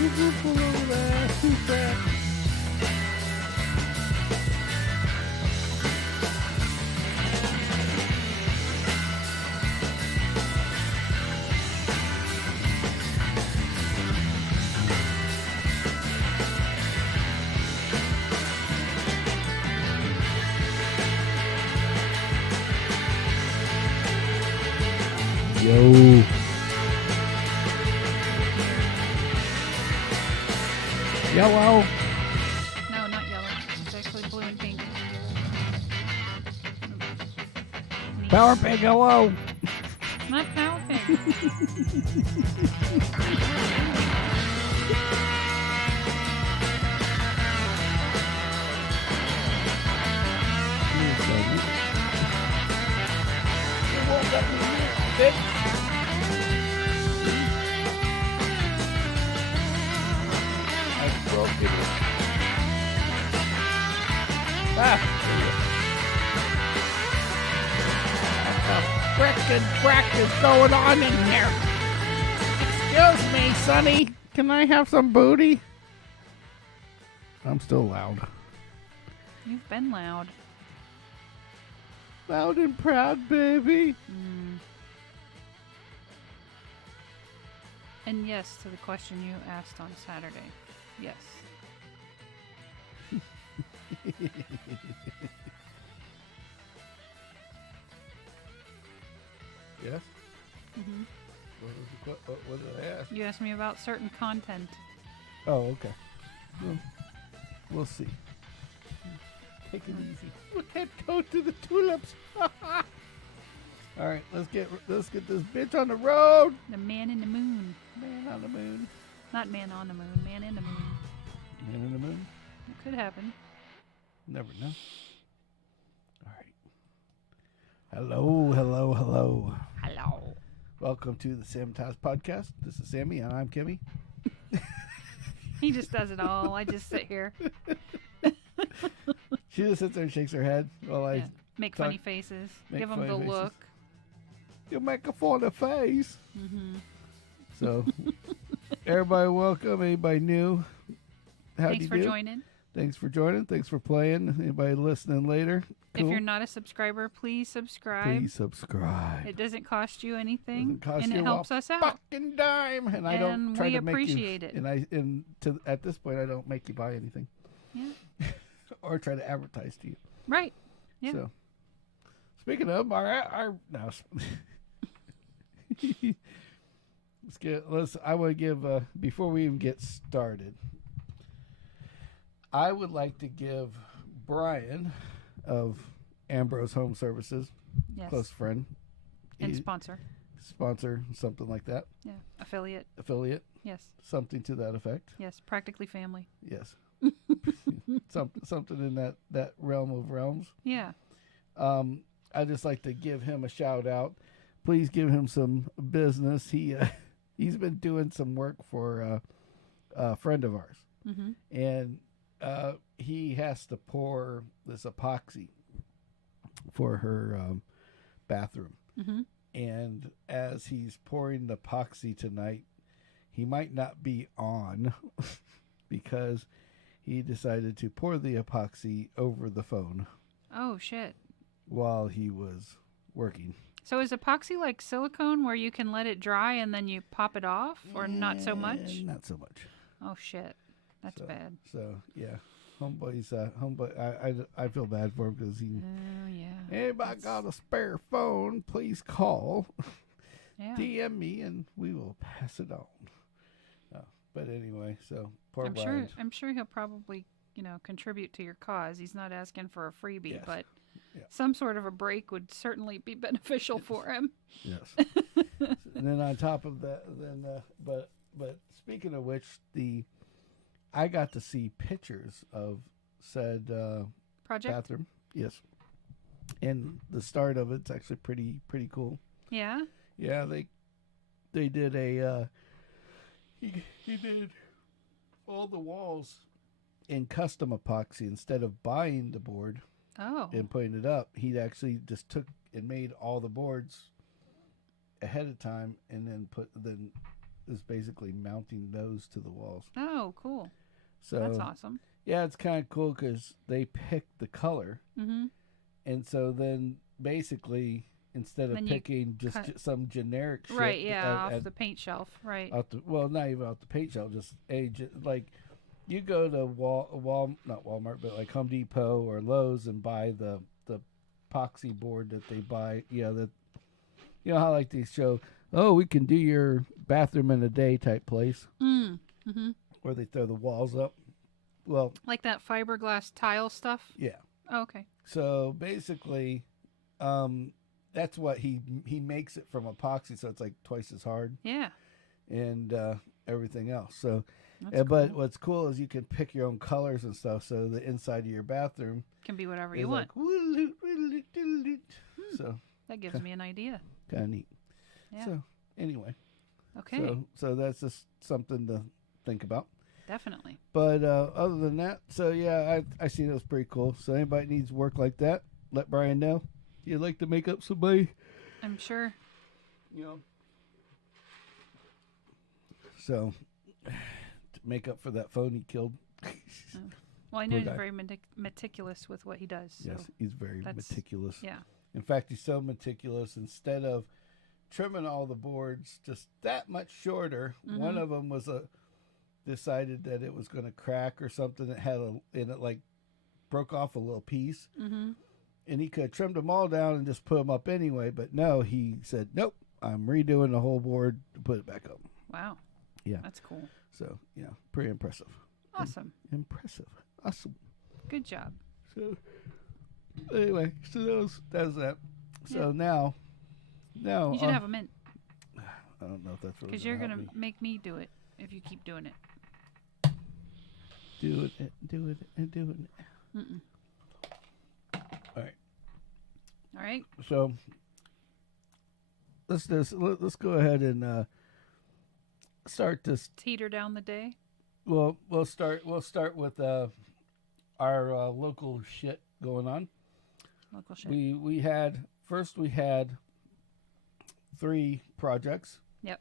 Pull over there. Too fast. Yo. Yellow. No, not yellow. It's actually blue and pink. Power Pig, hello. Not Power Pig. I broke it. What the frickin' crack is going on in here? Excuse me, Sonny. Can I have some booty? I'm still loud. You've been loud. Loud and proud, baby. And yes, to the question you asked on Saturday. Yes. Yes? Mm-hmm. What did I ask? You asked me about certain content. Oh, okay. We'll see. Take it easy. We can't go to the tulips. All right, let's get this bitch on the road. The Man in the Moon. Man on the moon. Not Man on the Moon. Man in the Moon. Man in the moon. It could happen. Never know. All right. Hello, hello, hello. Hello. Welcome to the Sammitized Podcast. This is Sammy, and I'm Kimmy. He just does it all. I just sit here. She just sits there and shakes her head while I make talk, funny faces. make Give them the funny faces. look. You make a funny face. Mm-hmm. So, everybody welcome. Anybody new? How'd Thanks you for do? joining. Thanks for joining. Thanks for playing. Anybody listening later? Cool. If you're not a subscriber, please subscribe. Please subscribe. It doesn't cost you anything, Doesn't cost and you it a helps us out. fucking dime, and I don't And try we to make you. appreciate it. And at this point, I don't make you buy anything. Yeah. Or try to advertise to you. Right. Yeah. So, speaking of, our now. I want to give before we even get started. I would like to give Brian of Ambrose Home Services, Yes. close friend, And sponsor. sponsor, something like that, Yeah. Affiliate. affiliate, Yes. something to that effect. Yes. Practically family. Yes, something in that realm of realms. Yeah. I just like to give him a shout out. Please give him some business. He's been doing some work for a friend of ours, Mm-hmm. and he has to pour this epoxy for her bathroom. Mm-hmm. And as he's pouring the epoxy tonight, he might not be on because he decided to pour the epoxy over the phone Oh, shit. while he was working. So is epoxy like silicone where you can let it dry and then you pop it off, or not so much? Not so much. Oh, shit. That's So- bad. So yeah, homeboy's homeboy. I feel bad for him because he. Oh, yeah. Anybody got a spare phone? Please call, Yeah. DM me, and we will pass it on. But anyway, so poor I'm Brian. sure he'll probably, contribute to your cause. He's not asking for a freebie, Yes. but Yeah. some sort of a break would certainly be beneficial for him. Yes. And then on top of that, but speaking of which, I got to see pictures of said Project? bathroom. Yes. And the start of it's actually pretty cool. Yeah? Yeah, they did a he did all the walls in custom epoxy instead of buying the board Oh. and putting it up. He actually just took and made all the boards ahead of time and then is basically mounting those to the walls. Oh, cool. So That's awesome. Yeah, it's kind of cool because they picked the color, and so then basically instead of Then you picking just some generic shit, Right, yeah, off the paint shelf, right. Well, not even off the paint shelf, just like you go to not Walmart, but like Home Depot or Lowe's and buy the epoxy board that they buy. That how like they show, oh, we can do your bathroom in a day type place, where they throw the walls up. Well, like that fiberglass tile stuff. Yeah. Oh, okay. So basically, that's what he makes it from epoxy, so it's like twice as hard. Yeah. And everything else. So, cool. But what's cool is you can pick your own colors and stuff. So the inside of your bathroom can be whatever you want. So that gives me an idea. Kind of neat. Yeah. So anyway. Okay. So that's just something to think about. Definitely. But other than that, so yeah, I see that was pretty cool. So anybody needs work like that, let Brian know. You'd like to make up somebody? I'm sure. So to make up for that phone he killed. Well, I know he's very meticulous with what he does. So yes, he's very meticulous. Yeah. In fact, he's so meticulous. Instead of trimming all the boards just that much shorter, one of them was decided that it was going to crack or something. It had broke off a little piece, and he could have trimmed them all down and just put them up anyway. But no, he said, "Nope, I'm redoing the whole board to put it back up." Wow. Yeah, that's cool. So pretty impressive. Awesome. Impressive. Awesome. Good job. So anyway, so that's that. So now you should have a mint. I don't know if that's really because you're gonna make me do it if you keep doing it. Do it. Mm-mm. All right. So let's go ahead and start this. Teeter down the day. Well, we'll start with our local shit going on. Local shit. We had 3 projects. Yep.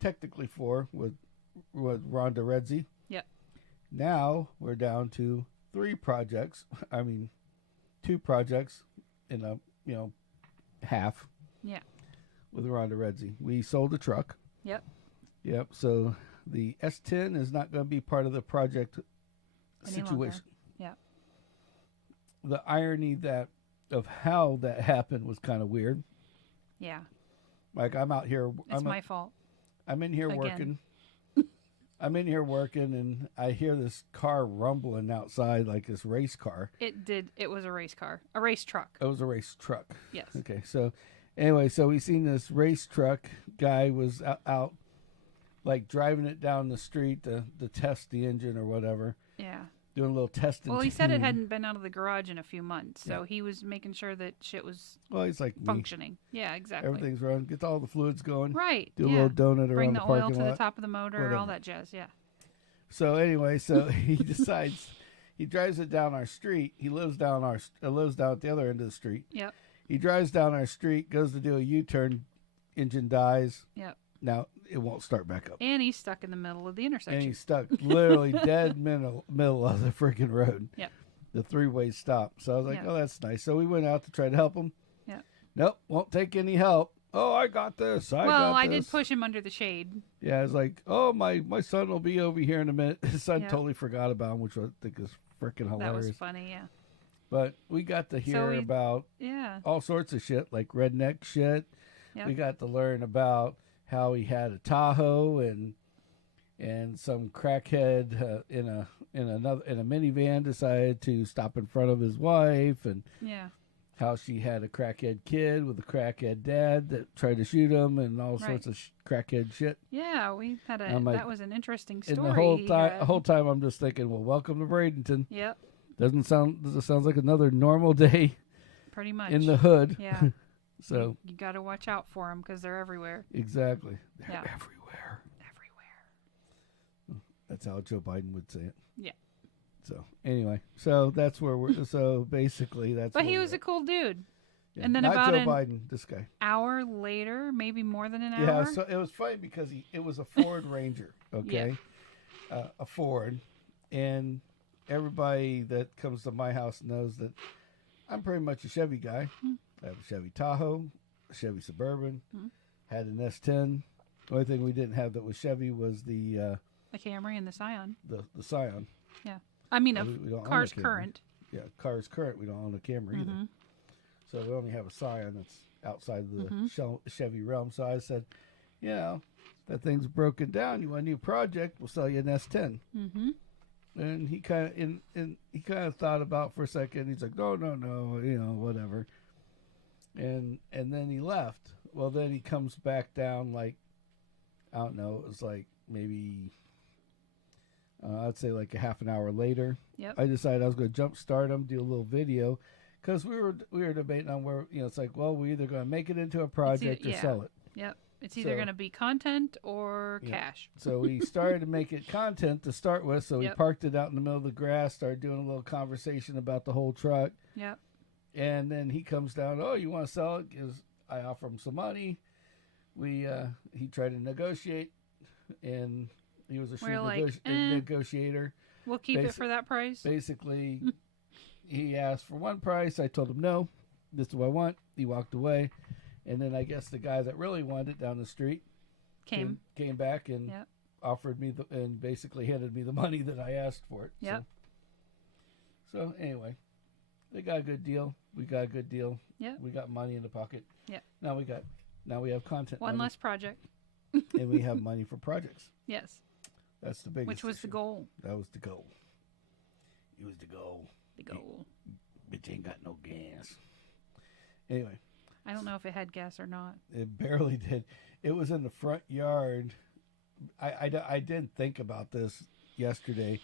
Technically 4 with Rhonda Redzi. Yep. Now we're down to 3 projects. I mean, 2 projects in a half. Yeah. With Rhonda Redzi, we sold a truck. Yep. Yep. So the S10 is not going to be part of the project situation. Yeah. The irony of how that happened was kind of weird. Yeah. Like I'm out here. It's my fault. I'm in here working. I'm in here working, and I hear this car rumbling outside, like this race car. It did. It was a race car, a race truck. It was a race truck. Yes. Okay. So, anyway, we seen this race truck guy was out like driving it down the street to test the engine or whatever. Yeah. Doing a little testing. Well, he said it hadn't been out of the garage in a few months, so he was making sure that shit was he's like functioning. Me. Yeah, exactly. Everything's running. Get all the fluids going. Right. Do a little donut around the parking lot. Bring the oil to the top of the motor, whatever. All that jazz. Yeah. So anyway, he decides he drives it down our street. He lives down at the other end of the street. Yep. He drives down our street, goes to do a U-turn, engine dies. Yep. Now it won't start back up. And he's stuck in the middle of the intersection. And he's stuck literally dead middle of the freaking road. Yep. The 3-way stop. So I was like, oh, that's nice. So we went out to try to help him. Yep. Nope, won't take any help. Oh, I got this. I did push him under the shade. Yeah, I was like, oh, my son will be over here in a minute. His son totally forgot about him, which I think is freaking hilarious. That was funny, yeah. But we got to hear about all sorts of shit, like redneck shit. Yep. We got to learn about how he had a Tahoe and some crackhead in a minivan decided to stop in front of his wife, and how she had a crackhead kid with a crackhead dad that tried to shoot him, and all sorts of crackhead shit. Yeah, we had that was an interesting story. And the whole time I'm just thinking, well, welcome to Bradenton. Yep. Doesn't sound like another normal day. Pretty much. In the hood. Yeah. So you got to watch out for them because they're everywhere. Exactly. They're everywhere. Everywhere. That's how Joe Biden would say it. Yeah. So anyway, so that's where we're. So basically, that's. But he was a cool dude. Yeah, And then not about Joe an Biden, this guy. hour later, maybe more than an hour. Yeah, so it was funny because it was a Ford Ranger, okay? A Ford. And everybody that comes to my house knows that I'm pretty much a Chevy guy. I have a Chevy Tahoe, a Chevy Suburban, had an S10. The only thing we didn't have that was Chevy was the Camry and the Scion. The Scion. Yeah. I mean, we don't Cars own a Camry. Current. Yeah, Cars Current. We don't own a Camry either. So we only have a Scion that's outside the Chevy realm. So I said, you know, that thing's broken down. You want a new project? We'll sell you an S10. And he kind of thought about it for a second. He's like, no, you know, whatever. And then he left. Well, then he comes back down like, I don't know, it was like maybe, I'd say like a half an hour later. Yep. I decided I was going to jump start him, do a little video, because we were debating on where, you know, it's like, well, we're either going to make it into a project or sell it. Yep. It's either going to be content or cash. So we started to make it content to start with. So we parked it out in the middle of the grass, started doing a little conversation about the whole truck. Yep. And then he comes down, oh, you want to sell it? Because I offer him some money. He tried to negotiate, and he was a shrewd negotiator. We'll keep it for that price. Basically, he asked for one price. I told him, no, this is what I want. He walked away. And then I guess the guy that really wanted it down the street came back and offered me and basically handed me the money that I asked for it. Yep. So anyway, they got a good deal. We got a good deal. Yep. We got money in the pocket. Yep. Now we have content. One less project. And we have money for projects. Yes. That's the biggest. Which was the goal. That was the goal. It was the goal. The goal. Bitch ain't got no gas. Anyway. I don't know if it had gas or not. It barely did. It was in the front yard. I didn't think about this yesterday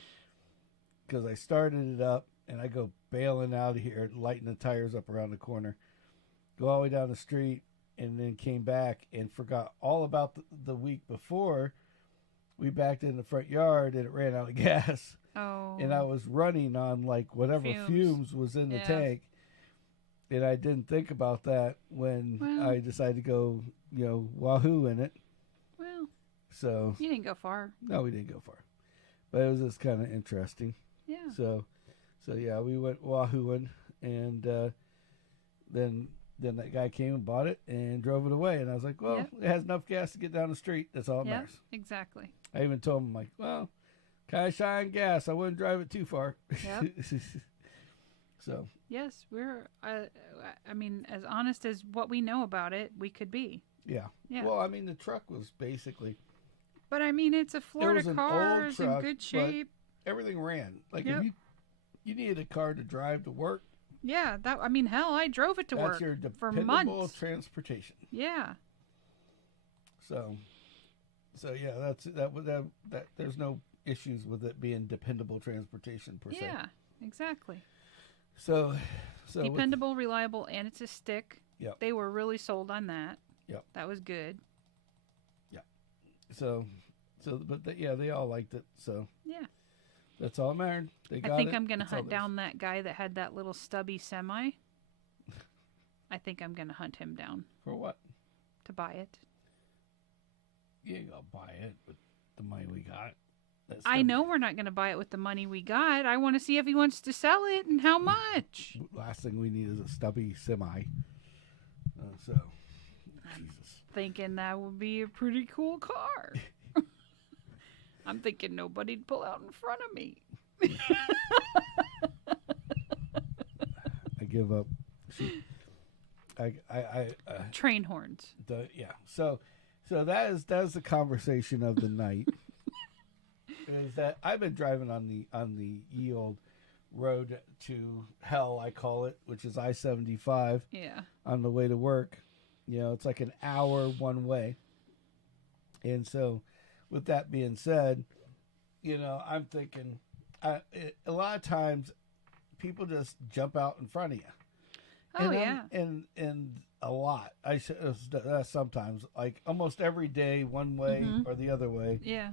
because I started it up and I go bailing out of here, lighting the tires up around the corner, go all the way down the street, and then came back and forgot all about the week before. We backed in the front yard and it ran out of gas. Oh. And I was running on like whatever fumes was in the tank. And I didn't think about that when I decided to go, you know, wahoo in it. Well, so you didn't go far. No, we didn't go far, but it was just kind of interesting. Yeah. So yeah, we went wahooing, and then that guy came and bought it and drove it away, and I was like, well, it has enough gas to get down the street. That's all that matters. Exactly. I even told him, like, well, kind of shy on gas. I wouldn't drive it too far. Yep. So. Yes, we're, I mean, as honest as what we know about it, we could be. Yeah. Well, I mean, the truck was basically. But, I mean, it's a Florida car. It's in good shape. Everything ran. Like, if you needed a car to drive to work. Yeah. I mean, hell, I drove it to work for months. That's your dependable transportation. Yeah. So yeah, that there's no issues with it being dependable transportation per se. Yeah, exactly. So dependable, reliable, and it's a stick. Yep. They were really sold on that. Yep. That was good. Yeah. But they all liked it. So yeah, that's all that mattered. They got it. I think I'm gonna hunt down that guy that had that little stubby semi. I think I'm gonna hunt him down. For what? To buy it. You ain't gonna buy it with the money we got. I know we're not going to buy it with the money we got. I want to see if he wants to sell it and how much. Last thing we need is a stubby semi. Jesus. Thinking that would be a pretty cool car. I'm thinking nobody'd pull out in front of me. I give up. Train horns. So that is the conversation of the night. Is that I've been driving on the ye old road to hell, I call it, which is I-75. Yeah. On the way to work. You know, it's like an hour one way. And so, with that being said, you know, I'm thinking a lot of times people just jump out in front of you. Oh, yeah. And a lot. Sometimes, like almost every day, one way or the other way. Yeah.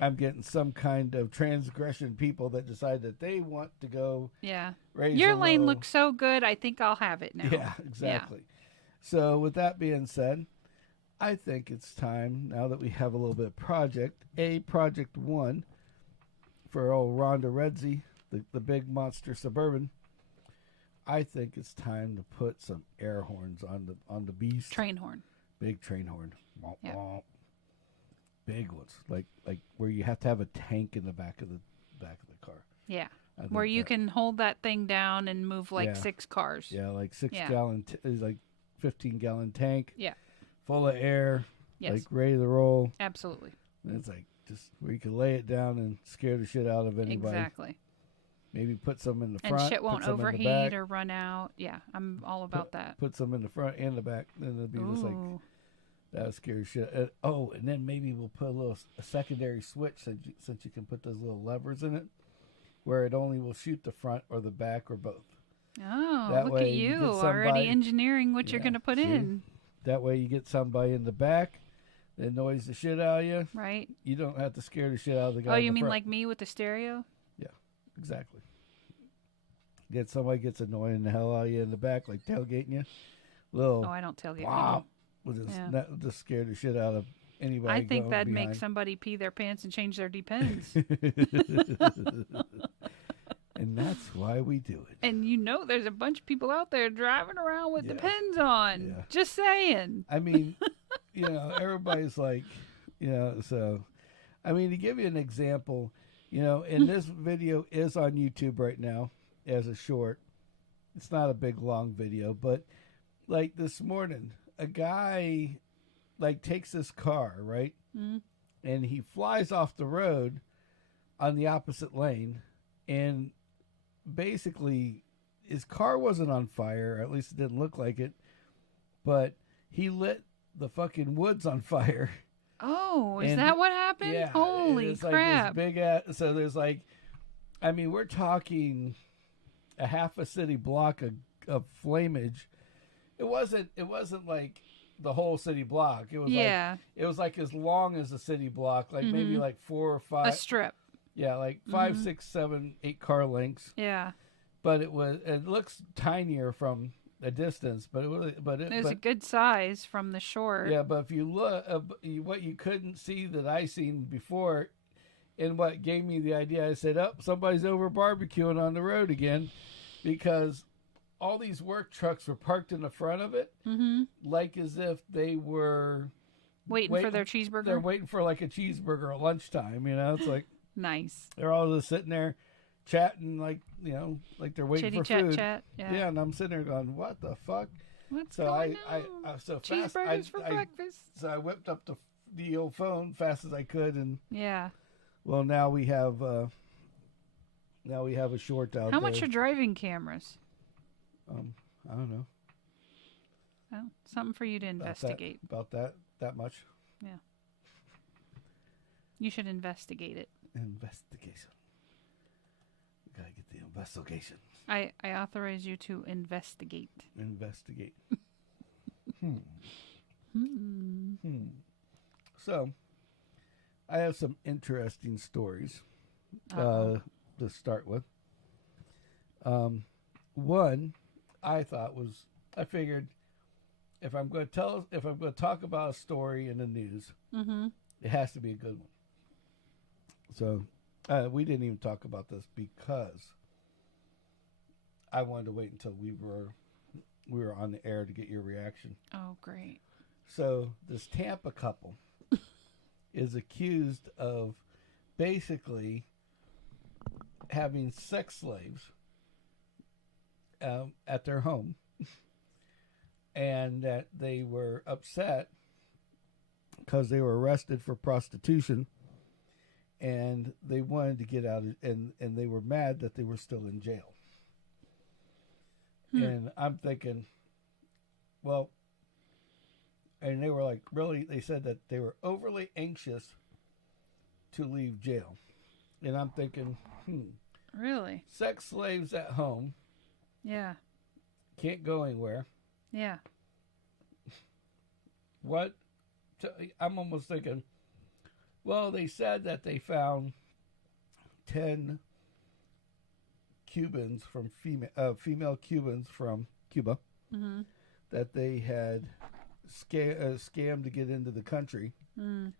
I'm getting some kind of transgression people that decide that they want to go. Yeah. Raise Your a lane low. looks so good, I think I'll have it now. Yeah, exactly. So with that being said, I think it's time, now that we have a little bit of project one for old Rhonda Redzi, the big monster Suburban. I think it's time to put some air horns on the beast. Train horn. Big train horn. Womp, Yep. womp. Big ones, like where you have to have a tank in the back of the car. Yeah. I think Where you that- can hold that thing down and move like Yeah. 6 cars. Yeah, like 6 Yeah. gallon, like 15-gallon tank. Yeah. Full of air. Yes. Like ready to roll. Absolutely. And it's like just where you can lay it down and scare the shit out of anybody. Exactly. Maybe put some in the And front. shit won't put some in the overheat back, or run out. Yeah, I'm all about that. Put some in the front and the back. Then it'll be just like, Ooh. that'll scare shit. And then maybe we'll put a secondary switch since you can put those little levers in it, where it only will shoot the front or the back or both. Oh, That look way at you you get already somebody- engineering what you're Yeah, going to put see? in. That way you get somebody in the back that annoys the shit out of you. Right? You don't have to scare the shit out of the guy. Oh, in you the mean front. like me with the stereo? Exactly. Get somebody gets annoying the hell out of you in the back, like tailgating you. Little Oh, I don't tailgate womp, people. will just, Yeah. that will just scare the shit out of anybody. I think going that'd make behind. somebody pee their pants and change their depends. And that's why we do it. And you know there's a bunch of people out there driving around with Yeah. depends on. Yeah. Just saying. I mean, everybody's like, so, I mean, to give you an example, and this video is on YouTube right now as a short. It's not a big, long video, but like this morning, a guy like takes this car, right? Mm. And he flies off the road on the opposite lane, and basically his car wasn't on fire, or at least it didn't look like it, but he lit the fucking woods on fire. Oh, is And- that what happened? Yeah, Holy it's like crap. this big so there's like, I mean, we're talking a half a city block of flamage. It wasn't like the whole city block. It was Yeah. like, it was like as long as a city block, like maybe like 4 or A 5. strip. Yeah, like 5, 6, 7, 8 car lengths. Yeah. But it looks tinier from a distance, but It was a good size from the shore. yeah, but if you look, what you couldn't see that I seen before, and what gave me the idea, I said, "Oh, somebody's over barbecuing on the road again," because all these work trucks were parked in the front of it, like as if they were Waiting for their cheeseburger. They're waiting for like a cheeseburger at lunchtime. It's like Nice. they're all just sitting there chatting, like like they're waiting Chitty for chat food. chat. Yeah. And I'm sitting there going, "What the fuck?" What's So going I on? so fast, Cheeseburgers for breakfast. So I whipped up the old phone fast as I could, and Yeah. well, now we have a short out How there. much are driving cameras? I don't know. Well, something for you to investigate. About that much You should investigate it. investigation. We gotta get the investigation. I authorize you to investigate. Investigate. Hmm. So, I have some interesting stories Uh-oh. to start with. One I figured if I'm going to talk about a story in the news, it has to be a good one. So, we didn't even talk about this because I wanted to wait until we were on the air to get your reaction. Oh, great. So this Tampa couple is accused of basically having sex slaves at their home, and that they were upset because they were arrested for prostitution, and they wanted to get out, and they were mad that they were still in jail. And I'm thinking, well, and they were like, really, they said that they were overly anxious to leave jail. And I'm thinking, Really? sex slaves at home, Yeah. can't go anywhere. Yeah. I'm almost thinking, Well, they said that they found 10 Cubans from female Cubans from Cuba that they had scammed to get into the country, and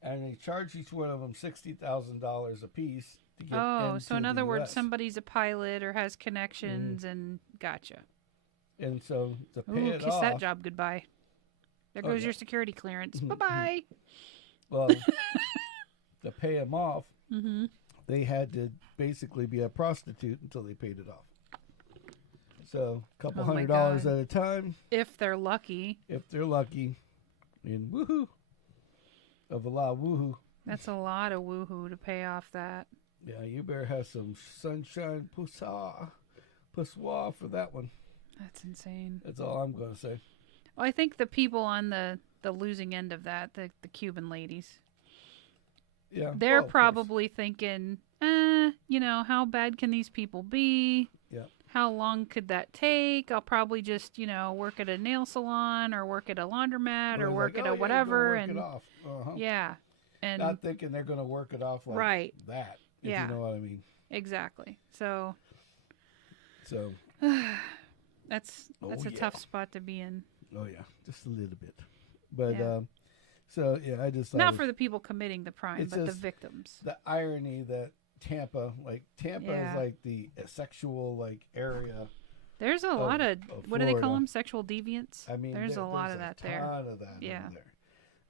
they charged each one of them $60,000 a piece to get into so in other the words, US. Somebody's a pilot or has connections, and gotcha. And so to pay it kiss off, that job goodbye. There goes your security clearance. Bye-bye. Well, to pay them off, they had to basically be a prostitute until they paid it off. So a couple $100 at a time. If they're lucky. If they're lucky. And woohoo. Of a lot of woohoo. That's a lot of woohoo to pay off that. Yeah, you better have some sunshine poussoir for that one. That's insane. That's all I'm going to say. Well, I think the people on the losing end of that, the Cuban ladies, they're probably thinking, how bad can these people be? Yeah. How long could that take? I'll probably just, work at a nail salon or work at a laundromat or work at a whatever. Work it off. Yeah. And not thinking they're going to work it off like that, if you know what I mean. Exactly. So that's a tough spot to be in. Oh, yeah. Just a little bit. But, I just... Not for the people committing the crime, but the victims. The irony that Tampa is like the sexual, area. There's a lot of what do they call them? Sexual deviants? I mean, there's a lot of that there. There's a ton of that over there.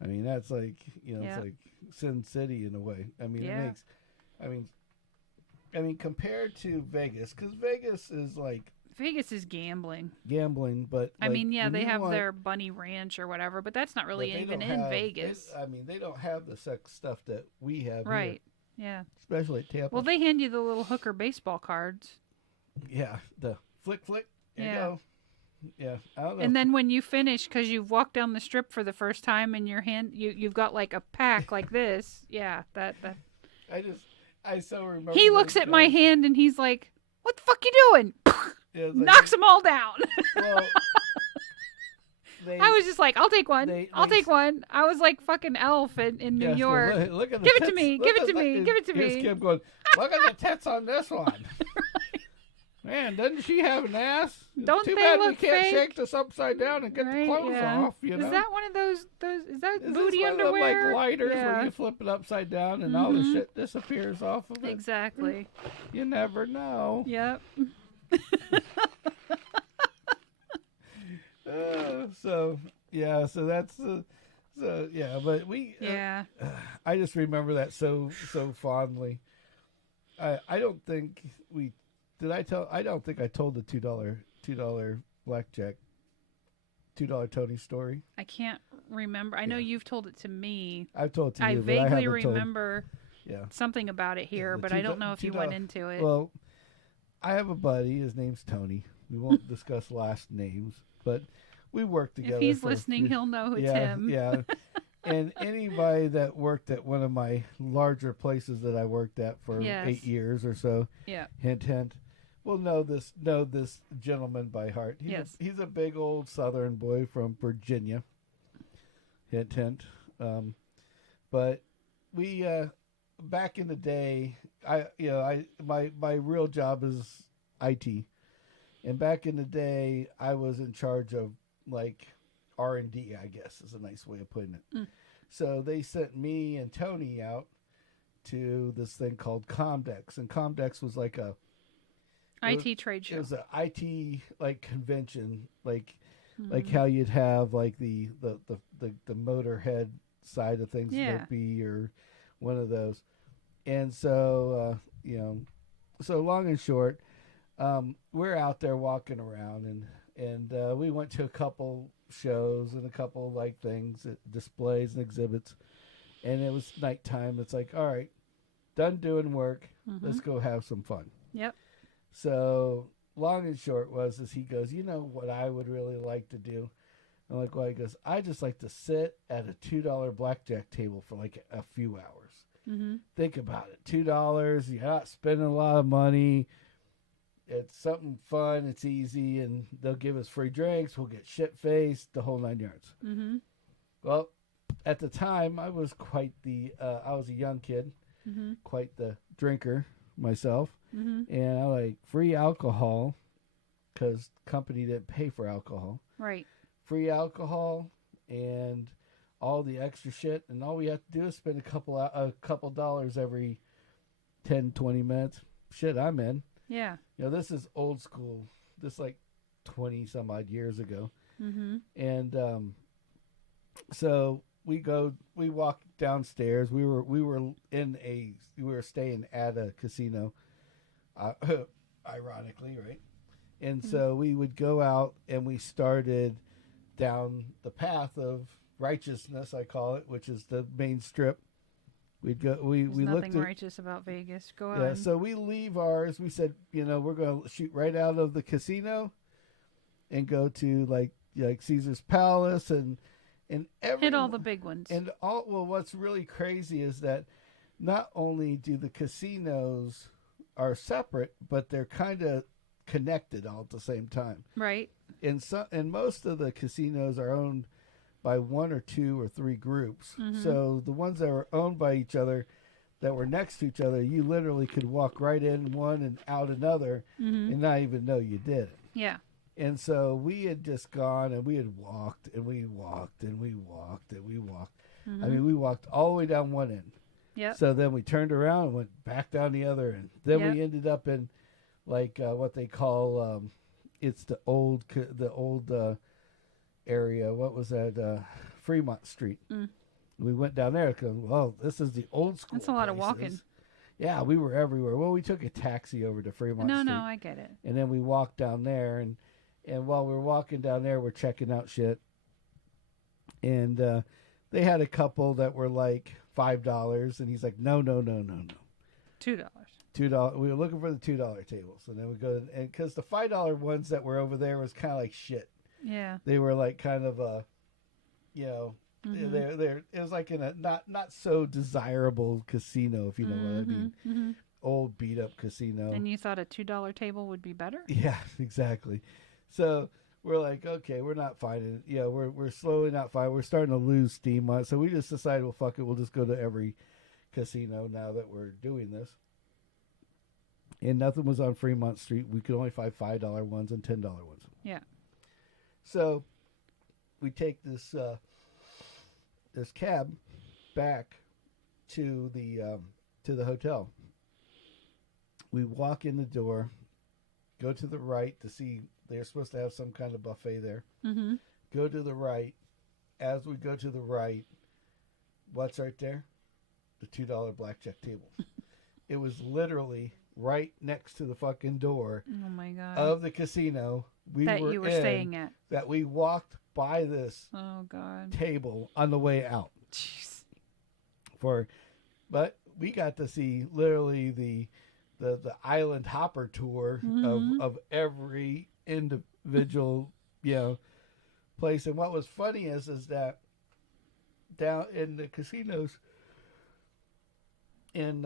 I mean, that's like, it's like Sin City in a way. I mean, it makes... I mean, compared to Vegas, because Vegas is like... Vegas is gambling. But they have their Bunny Ranch or whatever, but that's not really even in Vegas. They don't have the sex stuff that we have right. Here. Yeah. Especially at Tampa. Well, they hand you the little hooker baseball cards. Yeah, the flick. There you go. Yeah, I don't know. And then when you finish, because you've walked down the strip for the first time, in your hand, you've got like a pack like this. Yeah, that. I so remember. He looks at my hand and he's like, "What the fuck you doing?" Knocks them all down. Well, I was just like, I'll take one. I'll take one. I was like fucking Elf in New York. Look at give it to me. Give it to me. Give it to me. Here's Kim going, look at the tits on this one. Man, doesn't she have an ass? Don't too they bad look we can't fake? shake this upside down and get the clothes off. Is that one of those? Is that booty this underwear? One of them, lighters where you flip it upside down and all the shit disappears off of it. Exactly. You never know. Yep. So that's but we I just remember that so fondly. I don't think we did. I don't think I told the $2 blackjack, $2 Tony story. I can't remember. I know you've told it to me. I've told it to you. I vaguely remember told, something about it here, but I don't know if you went into it. Well, I have a buddy. His name's Tony. We won't discuss last names, but we worked together. If he's listening, he'll know it's him. Yeah. And anybody that worked at one of my larger places that I worked at for 8 years or so, hint, will know this gentleman by heart. He's a big old Southern boy from Virginia. Hint, hint. But we back in the day, my real job is IT. And back in the day, I was in charge of like R&D, I guess is a nice way of putting it. So they sent me and Tony out to this thing called Comdex, and Comdex was like IT trade show. It was an IT like convention, like how you'd have like the Motorhead side of things, Snoopy or one of those. And so so long and short, we're out there walking around, and we went to a couple shows and a couple like things, displays and exhibits, and it was nighttime. It's like, all right, done doing work. Let's go have some fun. Yep. So long and short is he goes, you know what I would really like to do? I'm like, well, he goes, I just like to sit at a $2 blackjack table for like a few hours. Think about it. $2, you're not spending a lot of money. It's something fun. It's easy, and they'll give us free drinks. We'll get shit-faced, the whole 9 yards. Well, at the time, I was quite I was a young kid, quite the drinker myself. And I like free alcohol because company didn't pay for alcohol. Right. Free alcohol and all the extra shit. And all we have to do is spend a couple dollars every 10, 20 minutes. Shit, I'm in. Yeah. This is old school. This like 20 some odd years ago. And so we walk downstairs. We were staying at a casino, ironically, right? And so we would go out and we started down the path of righteousness, I call it, which is the main strip. We'd go. We looked nothing righteous about Vegas. Go on. Yeah. So we leave ours. We said, we're going to shoot right out of the casino, and go to like Caesar's Palace and hit all the big ones. And what's really crazy is that not only do the casinos are separate, but they're kind of connected all at the same time. Right. And most of the casinos are owned by one or two or three groups. So the ones that were owned by each other, that were next to each other, you literally could walk right in one and out another and not even know you did it. Yeah. And so we had just gone and we had walked and we walked and we walked and we walked. I mean, we walked all the way down one end. Yeah. So then we turned around and went back down the other end. Then we ended up in like what they call it's the old area. What was that? Fremont Street. We went down there because, well, this is the old school. That's a lot of walking. Yeah, we were everywhere. Well, we took a taxi over to Fremont Street. No, I get it. And then we walked down there, and while we were walking down there, we're checking out shit. And they had a couple that were like $5, and he's like, no. $2. $2. We were looking for the $2 tables, and then we go, and because the $5 ones that were over there was kind of like shit. Yeah. They were like kind of it was like in a not so desirable casino, if you know what I mean. Old beat up casino. And you thought a $2 table would be better? Yeah, exactly. So we're like, okay, we're not finding it. We're slowly not finding. We're starting to lose steam on it. So we just decided, well, fuck it, we'll just go to every casino now that we're doing this. And nothing was on Fremont Street. We could only find $5 ones and $10 ones. Yeah. So we take this cab back to the hotel. We walk in the door, go to the right to see they're supposed to have some kind of buffet there. Go to the right. As we go to the right, what's right there? The $2 blackjack table. It was literally right next to the fucking door. Oh my God. Of the casino you were staying at. That we walked by this table on the way out. Jeez. But we got to see literally the island hopper tour of every individual place. And what was funny is that down in the casinos in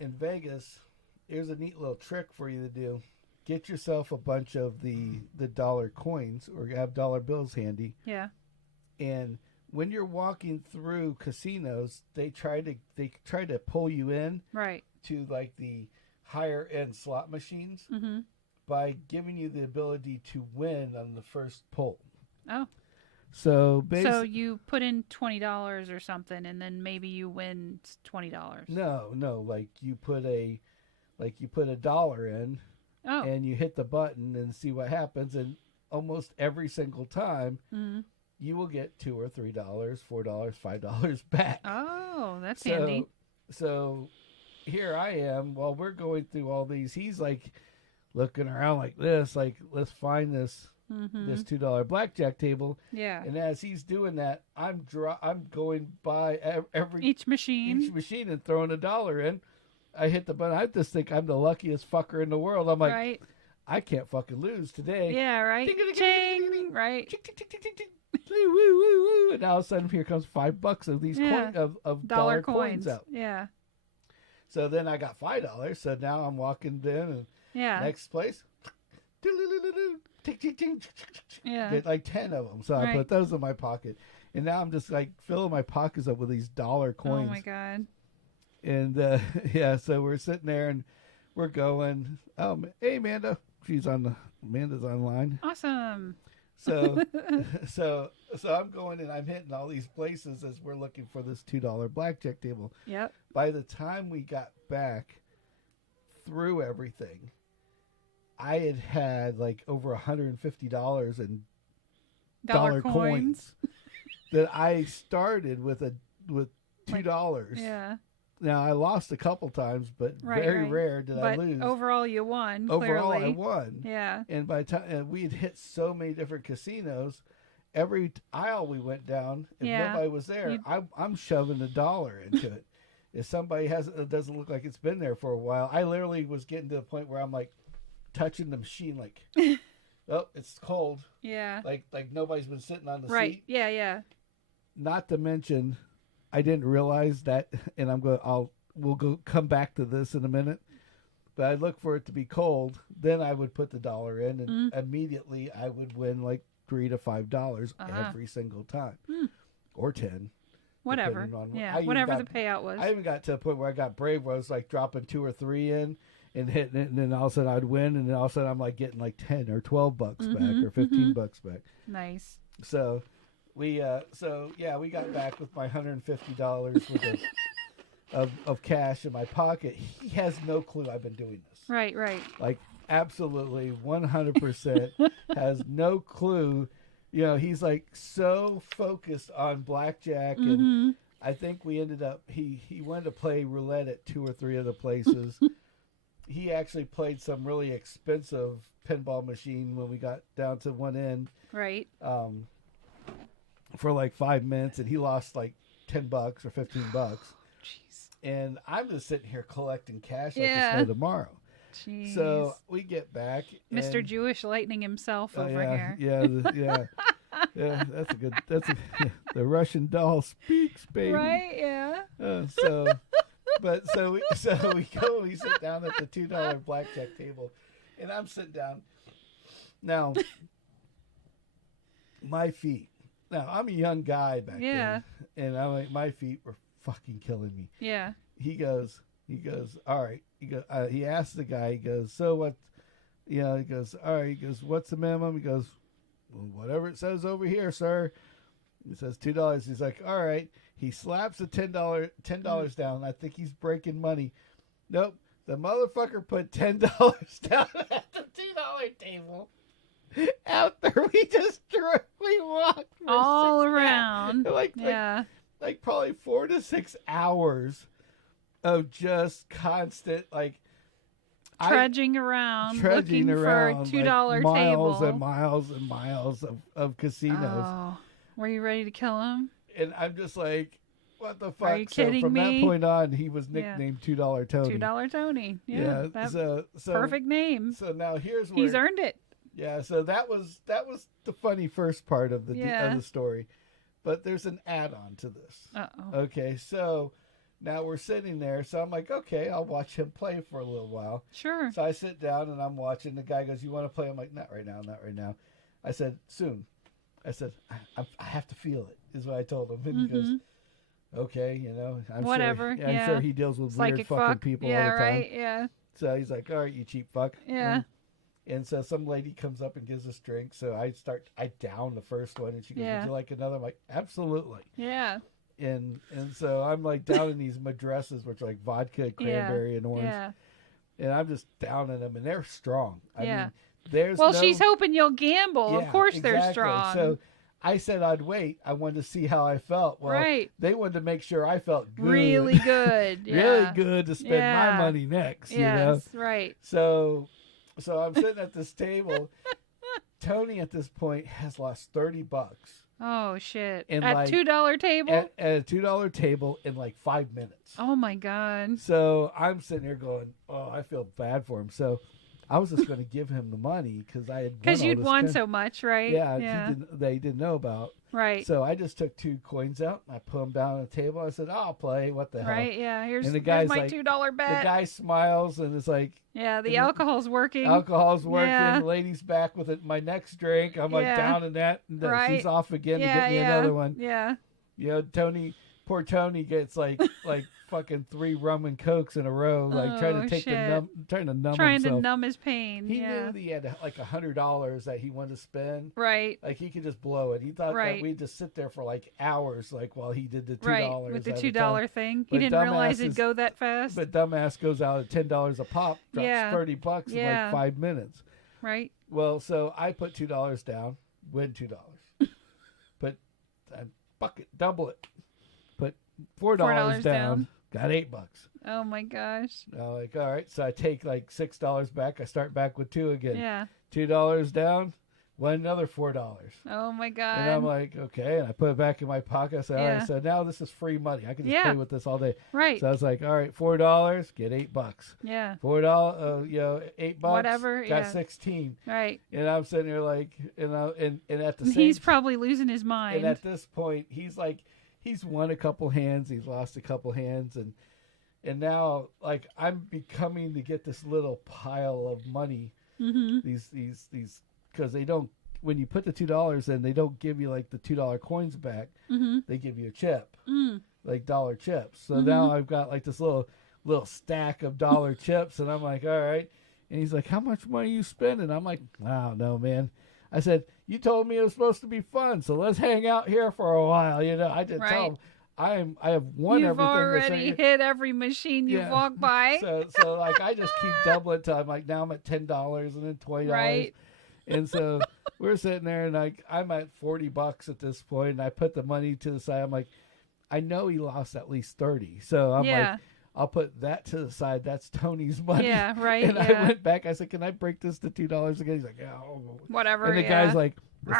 Vegas, here's a neat little trick for you to do. Get yourself a bunch of the dollar coins or have dollar bills handy. Yeah. And when you're walking through casinos, they try to pull you in right to like the higher end slot machines by giving you the ability to win on the first pull. Oh. So you put in $20 or something, and then maybe you win $20. No, like you put a dollar in. Oh. And you hit the button and see what happens, and almost every single time you will get $2 or $3, $4, $5 back. Oh, that's handy. So here I am while we're going through all these. He's like looking around like this, like let's find this $2 blackjack table. Yeah. And as he's doing that, I'm going by each machine and throwing a dollar in. I hit the button. I just think I'm the luckiest fucker in the world. I'm like, right. I can't fucking lose today. Yeah, right. Ching, right. And all of a sudden, here comes $5 of these of dollar coins out. Yeah. So then I got $5. So now I'm walking in and next place. Yeah. Get like 10 of them. So I put those in my pocket. And now I'm just like filling my pockets up with these dollar coins. Oh my God. And yeah, so we're sitting there and we're going. Hey Amanda, Amanda's online. Awesome. So I'm going and I'm hitting all these places as we're looking for this $2 blackjack table. Yep. By the time we got back through everything, I had like over $150 in dollar coins that I started with $2. Yeah. Now I lost a couple times, but very rare did I lose. But overall, you won. Overall, clearly. I won. Yeah. And by the time we had hit so many different casinos, every aisle we went down, if nobody was there, I'm shoving $1 into it. If somebody it doesn't look like it's been there for a while, I literally was getting to the point where I'm like touching the machine, like, oh, it's cold. Yeah. Like nobody's been sitting on the seat. Right. Yeah. Yeah. Not to mention, I didn't realize that, and we'll come back to this in a minute. But I look for it to be cold, then I would put the $1 in, and immediately I would win like $3 to $5 every single time, or 10. Whatever. Whatever the payout was. I even got to a point where I got brave, where I was like dropping 2 or 3 in and hitting it, and then all of a sudden I'd win, and then all of a sudden I'm like getting like 10 or 12 bucks back, or 15 bucks back. Nice. So we got back with my $150 worth of cash in my pocket. He has no clue I've been doing this. Right. Like absolutely 100% has no clue. You know, he's like so focused on blackjack, and I think we ended up he wanted to play roulette at 2 or 3 other places. He actually played some really expensive pinball machine when we got down to one end. Right. For like 5 minutes, and he lost like $10 or $15. Jeez. And I'm just sitting here collecting cash like it's no tomorrow. Jeez. So we get back, Mr. Jewish Lightning himself over here. Yeah, the Russian doll speaks, baby. Right? Yeah. So we go, we sit down at the $2 blackjack table, and I'm sitting down. Now, my feet. Now, I'm a young guy back then, and I'm like, my feet were fucking killing me. Yeah. He goes, all right. He asks the guy, he goes, so what, he goes, all right. He goes, what's the minimum? He goes, well, whatever it says over here, sir. It says $2. He's like, all right. He slaps the $10 down. I think he's breaking money. Nope. The motherfucker put $10 down at the $2 table. Out there, we walked all around. Like probably 4 to 6 hours of just constant trudging around looking for a $2 table. Miles and miles and miles of casinos. Oh, were you ready to kill him? And I'm just like, what the fuck? Are you kidding from me? That point on, he was nicknamed $2 Tony. $2 Tony. Yeah. So perfect name. So now here's where he's earned it. Yeah, so that was the funny first part of the story, but there's an add-on to this. Uh-oh. Okay, so now we're sitting there, so I'm like, okay, I'll watch him play for a little while. Sure. So I sit down and I'm watching. The guy goes, "You want to play?" I'm like, "Not right now." I said, "Soon." I said, I have to feel it," is what I told him, and he goes, "Okay, I'm whatever. Sure, I'm sure he deals with Psychic weird fucking people all the time." Right. Yeah. So he's like, "All right, you cheap fuck." Yeah. And so some lady comes up and gives us drinks. So I down the first one, and she goes, "Would you like another?" I'm like, "Absolutely." Yeah. And so I'm like downing these Madresses, which are like vodka, cranberry, and orange. Yeah. And I'm just downing them, and they're strong. I mean, she's hoping you'll gamble. Of course they're strong. So I said I'd wait. I wanted to see how I felt. Well, they wanted to make sure I felt good. Really good. Really good to spend my money next. Yes, right. So I'm sitting at this table. Tony at this point has lost $30. Oh shit! At $2 table. At a $2 table in like 5 minutes. Oh my god! So I'm sitting here going, "Oh, I feel bad for him." So I was just going to give him the money because I had you'd won so much, right? Yeah. They didn't know about. Right. So I just took 2 coins out. I put them down on the table. I said, I'll play. What the hell? Right, yeah. Here's and the guy's my like, $2 bet. The guy smiles and it's like... Yeah, the alcohol's working. Alcohol's working. Yeah. The lady's back with my next drink. I'm like down in that. And then she's off again to get me another one. Yeah. Poor Tony gets like fucking 3 rum and cokes in a row, like trying to numb his pain. He knew he had like $100 that he wanted to spend. Right. Like he could just blow it. He thought that we'd just sit there for like hours, like while he did the $2 with the $2 thing. He didn't realize it'd go that fast. But dumbass goes out at $10 a pop, drops $30 in like 5 minutes. Right. Well, so I put $2 down, win $2. But bucket double it. Put $4 down. Got $8. Oh my gosh. I'm like, all right. So I take like $6 back. I start back with 2 again. Yeah. $2 down, won another $4. Oh my god. And I'm like, okay. And I put it back in my pocket. I said, all right. So now this is free money. I can just play with this all day. Right. So I was like, all right, $4, get $8. Yeah. $4, $8. Whatever. Got 16. Right. And I'm sitting there like, and at the same. He's probably losing his mind. And at this point, he's like. He's won a couple hands. He's lost a couple hands, and now like I'm becoming to get this little pile of money. Mm-hmm. These because they don't, when you put the $2 in, they don't give you like the $2 coins back. Mm-hmm. They give you a chip, like dollar chips. So Mm-hmm. now I've got like this little stack of dollar chips, and I'm like, all right. And he's like, how much money are you spending? I'm like, I don't know, man. I said, you told me it was supposed to be fun, so let's hang out here for a while. I didn't tell him. I have won You've everything. You've already hit every machine you've walked by. So like I just keep doubling till I'm like, now I'm at $10 and then $20. Right. And so we're sitting there and like I'm at $40 at this point, and I put the money to the side. I'm like, I know he lost at least 30. So I'm like, I'll put that to the side. That's Tony's money. Yeah, right. And I went back. I said, can I break this to $2 again? He's like, yeah. Whatever. And the guy's like, this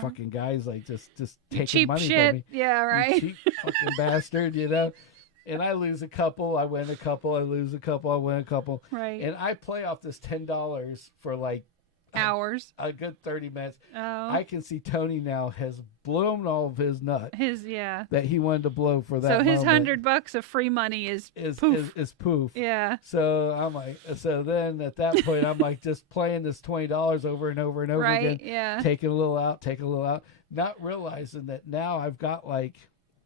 fucking guy's like just taking cheap money shit. from me. Yeah, right. You cheap fucking bastard, And I lose a couple, I win a couple, I lose a couple, I win a couple. Right. And I play off this $10 for like hours. A good 30 minutes. Oh. I can see Tony now has blown all of his nut. That he wanted to blow for that. So his $100 of free money is poof. Is poof. Yeah. So I'm like, so then at that point I'm like just playing this $20 over and over and over again. Yeah. Taking a little out, not realizing that now I've got like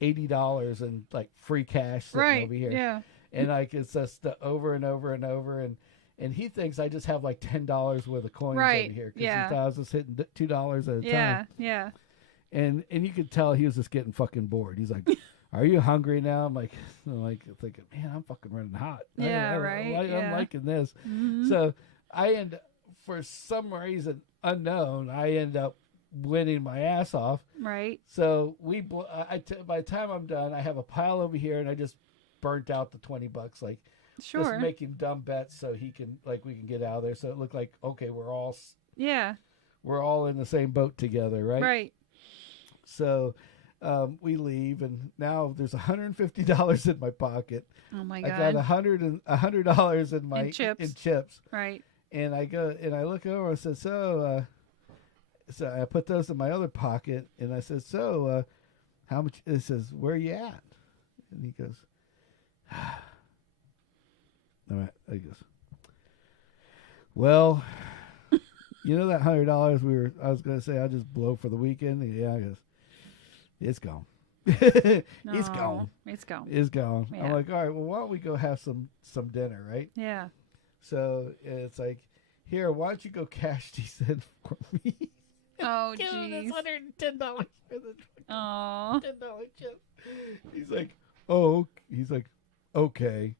$80 in like free cash sitting over here. Yeah. And like it's just over and over and over and he thinks I just have like $10 worth of coins over here because he thought I was just hitting $2 at a time. Yeah. And you could tell he was just getting fucking bored. He's like, "Are you hungry now?" I'm like thinking, "Man, I'm fucking running hot." I'm liking this. Mm-hmm. So for some reason unknown, I end up winning my ass off. Right. So by the time I'm done, I have a pile over here, and I just burnt out the $20. Like. Sure. Just making dumb bets so we can get out of there. So it looked like, okay, we're all in the same boat together, right? Right. So we leave, and now there's $150 in my pocket. Oh my god! I got $100 in my in chips. Right. And I go and I look over. I said, so I put those in my other pocket, and I said, so how much? It says, where are you at? And he goes. All right, I guess. Well, you know that $100 I was gonna say I'll just blow for the weekend. Yeah, I guess it's gone. It's gone. It's gone. Yeah. I'm like, all right, well, why don't we go have some dinner, right? Yeah. So it's like, here, why don't you go cash these in for me? Oh, Give him this $110 for the $10 chip. He's like, okay.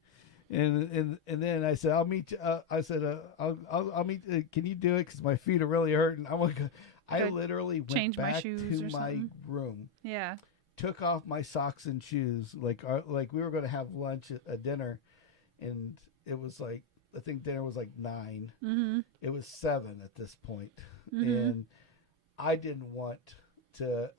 And then I said, I'll meet you. I'll meet. Can you do it? Because my feet are really hurting. I literally went back to my room. Yeah. Took off my socks and shoes. Like we were going to have lunch at dinner, and it was like, I think dinner was like 9. Mm-hmm. It was 7 at this point. Mm-hmm. And I didn't want to.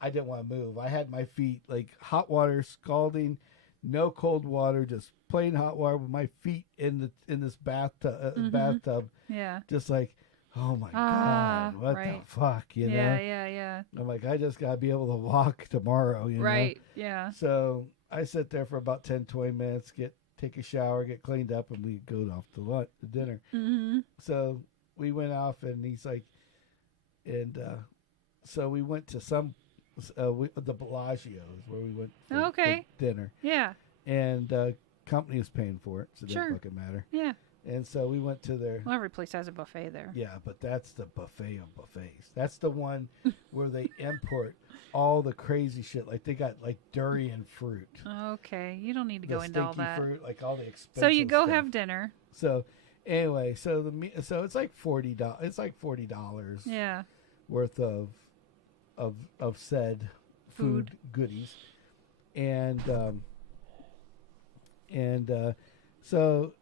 I didn't want to move. I had my feet like hot water scalding. No cold water, just plain hot water with my feet in this bathtub. Yeah. Just like, oh my God, what the fuck, you know? Yeah. I'm like, I just got to be able to walk tomorrow, you know? Right, yeah. So I sit there for about 10, 20 minutes, take a shower, get cleaned up, and we go off to dinner. Mm-hmm. So we went off, and he's like, and so we went to the Bellagio is where we went for dinner. Yeah. And company was paying for it, so it didn't fucking matter. Yeah. And so we went to their... Well, every place has a buffet there. Yeah, but that's the buffet of buffets. That's the one where they import all the crazy shit. Like, they got, like, durian fruit. Okay. You don't need to go into all that. Fruit, like, all the expensive So you go stuff. have dinner. So, anyway, so it's like $40. It's like $40 yeah. worth of said food goodies. So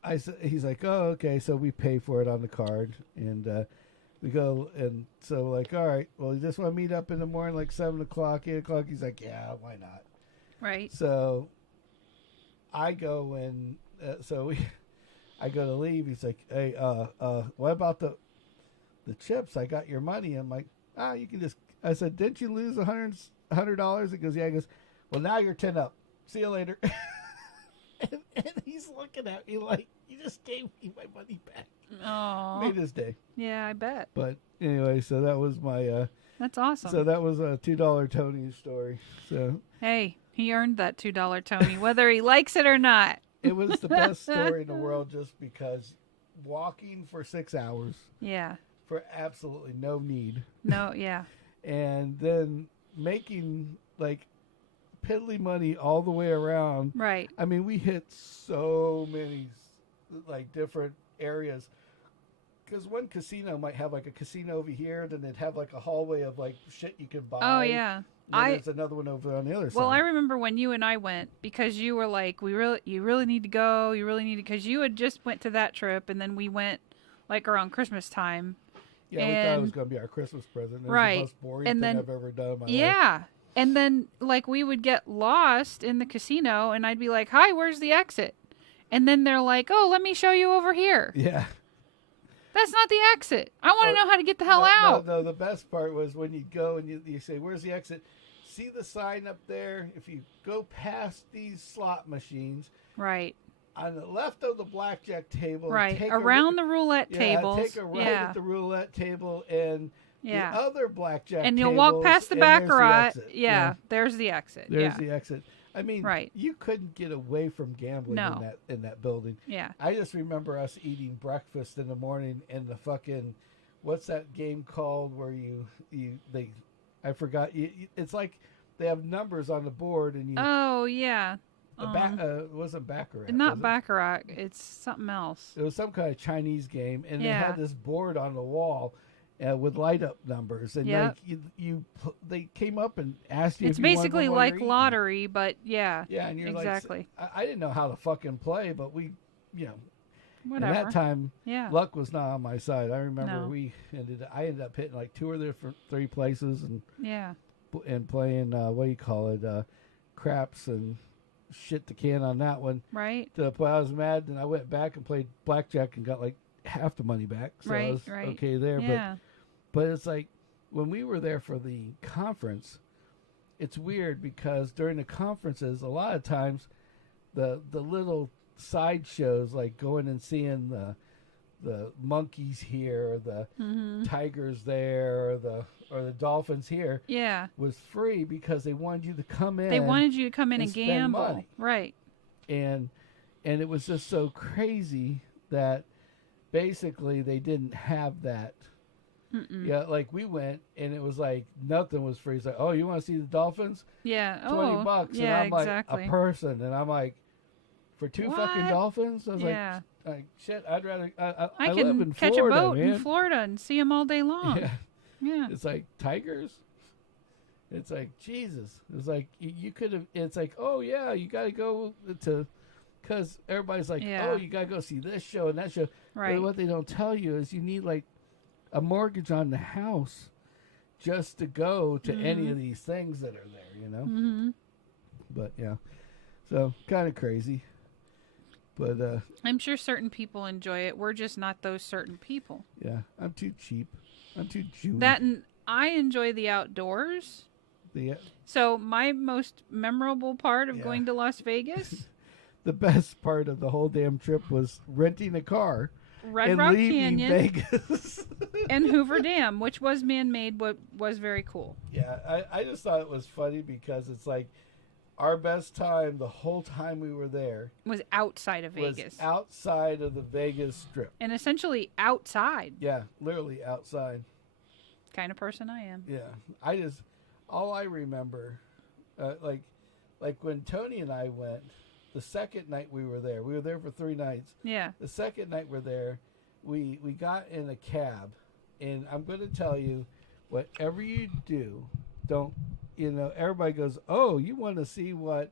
he's like, oh, okay. So we pay for it on the card, and we go, and so like, all right, well, you just want to meet up in the morning, like 7 o'clock, 8 o'clock. He's like, yeah, why not? Right. So I go and I go to leave. He's like, hey, what about the chips? I got your money. I'm like, you can just. I said, didn't you lose $100? He goes, yeah. He goes, well, now you're 10 up. See you later. And he's looking at me like, you just gave me my money back. Oh, made his day. Yeah, I bet. But anyway, so that was my. That's awesome. So that was a $2 Tony's story. So hey, he earned that $2 Tony, whether he likes it or not. It was the best story in the world, just because walking for 6 hours. Yeah. For absolutely no need. No, yeah. And then making like piddly money all the way around. Right. I mean, we hit so many like different areas, because one casino might have like a casino over here, then they'd have like a hallway of like shit you could buy. Oh yeah. There's another one over on the other side. Well, I remember when you and I went, because you were like, you really need to go. You really need to, because you had just went to that trip, and then we went like around Christmas time. Yeah, we thought it was going to be our Christmas present. It was right. the most boring thing I've ever done in my life. Yeah. And then, like, we would get lost in the casino, and I'd be like, hi, where's the exit? And then they're like, oh, let me show you over here. Yeah. That's not the exit. I want to know how to get the hell out. No, the best part was when you go and you say, where's the exit? See the sign up there? If you go past these slot machines. Right. On the left of the blackjack table. Right. Around the roulette tables. Take a right at the roulette table and the other blackjack and you'll walk past the baccarat. There's the exit. There's the exit. I mean, right. You couldn't get away from gambling in that building. Yeah. I just remember us eating breakfast in the morning and the fucking, what's that game called where I forgot. It's like they have numbers on the board and you. Oh yeah. It wasn't Baccarat. Not Baccarat. It's something else. It was some kind of Chinese game, and they had this board on the wall with light up numbers, and they came up and asked you. It's basically like lottery, but yeah. Yeah, and you're exactly. Like, I didn't know how to fucking play, but we, whatever. At that time, luck was not on my side. I remember I ended up hitting like 2 or 3 places, and playing what do you call it, craps and shit the can on that one. Right. To the point I was mad, and I went back and played blackjack and got like half the money back. So I was okay there. Yeah. But it's like when we were there for the conference, it's weird because during the conferences, a lot of times the little side shows, like going and seeing the monkeys here, or the tigers there, or the dolphins here, was free because they wanted you to come in. They wanted you to come in and gamble, money. Right? And it was just so crazy that basically they didn't have that. Mm-mm. Yeah, like we went and it was like nothing was free. It's like, oh, you want to see the dolphins? Yeah, $20. Yeah, and I'm exactly. like a person, and I'm like, for 2 fucking dolphins? I was like, shit, I'd rather. I live in catch Florida, a boat man. in Florida and see them all day long. Yeah. It's like tigers. It's like Jesus. It's like you could have. It's like, oh yeah, you got to go to, because everybody's like, oh, you got to go see this show and that show. Right. But what they don't tell you is you need like a mortgage on the house just to go to any of these things that are there. Mm-hmm. But yeah, so kind of crazy. But I'm sure certain people enjoy it. We're just not those certain people. Yeah, I'm too cheap. I'm too Jewy. That and I enjoy the outdoors. So my most memorable part of going to Las Vegas, the best part of the whole damn trip was renting a car Red Rock leaving Canyon, Vegas, and Hoover Dam, which was man-made, but was very cool. Yeah, I just thought it was funny because it's like our best time the whole time we were there was outside of Vegas. Was outside of the Vegas Strip. And essentially outside. Yeah, literally outside. Kind of person I am. Yeah, all I remember, like when Tony and I went, the second night we were there for 3 nights. Yeah. The second night we're there, we got in a cab, and I'm going to tell you, whatever you do, don't, everybody goes, oh, you want to see what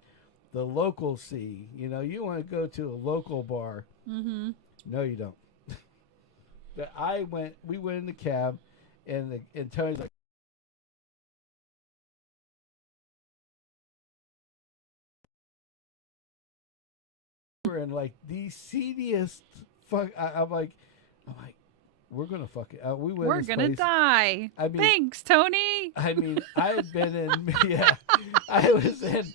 the locals see. You want to go to a local bar. Mm-hmm. No, you don't. We went in the cab, and Tony's like, and like the seediest fuck. I'm like, we're gonna fuck it. We're gonna die. I mean, thanks, Tony. I mean, I had been in, I was in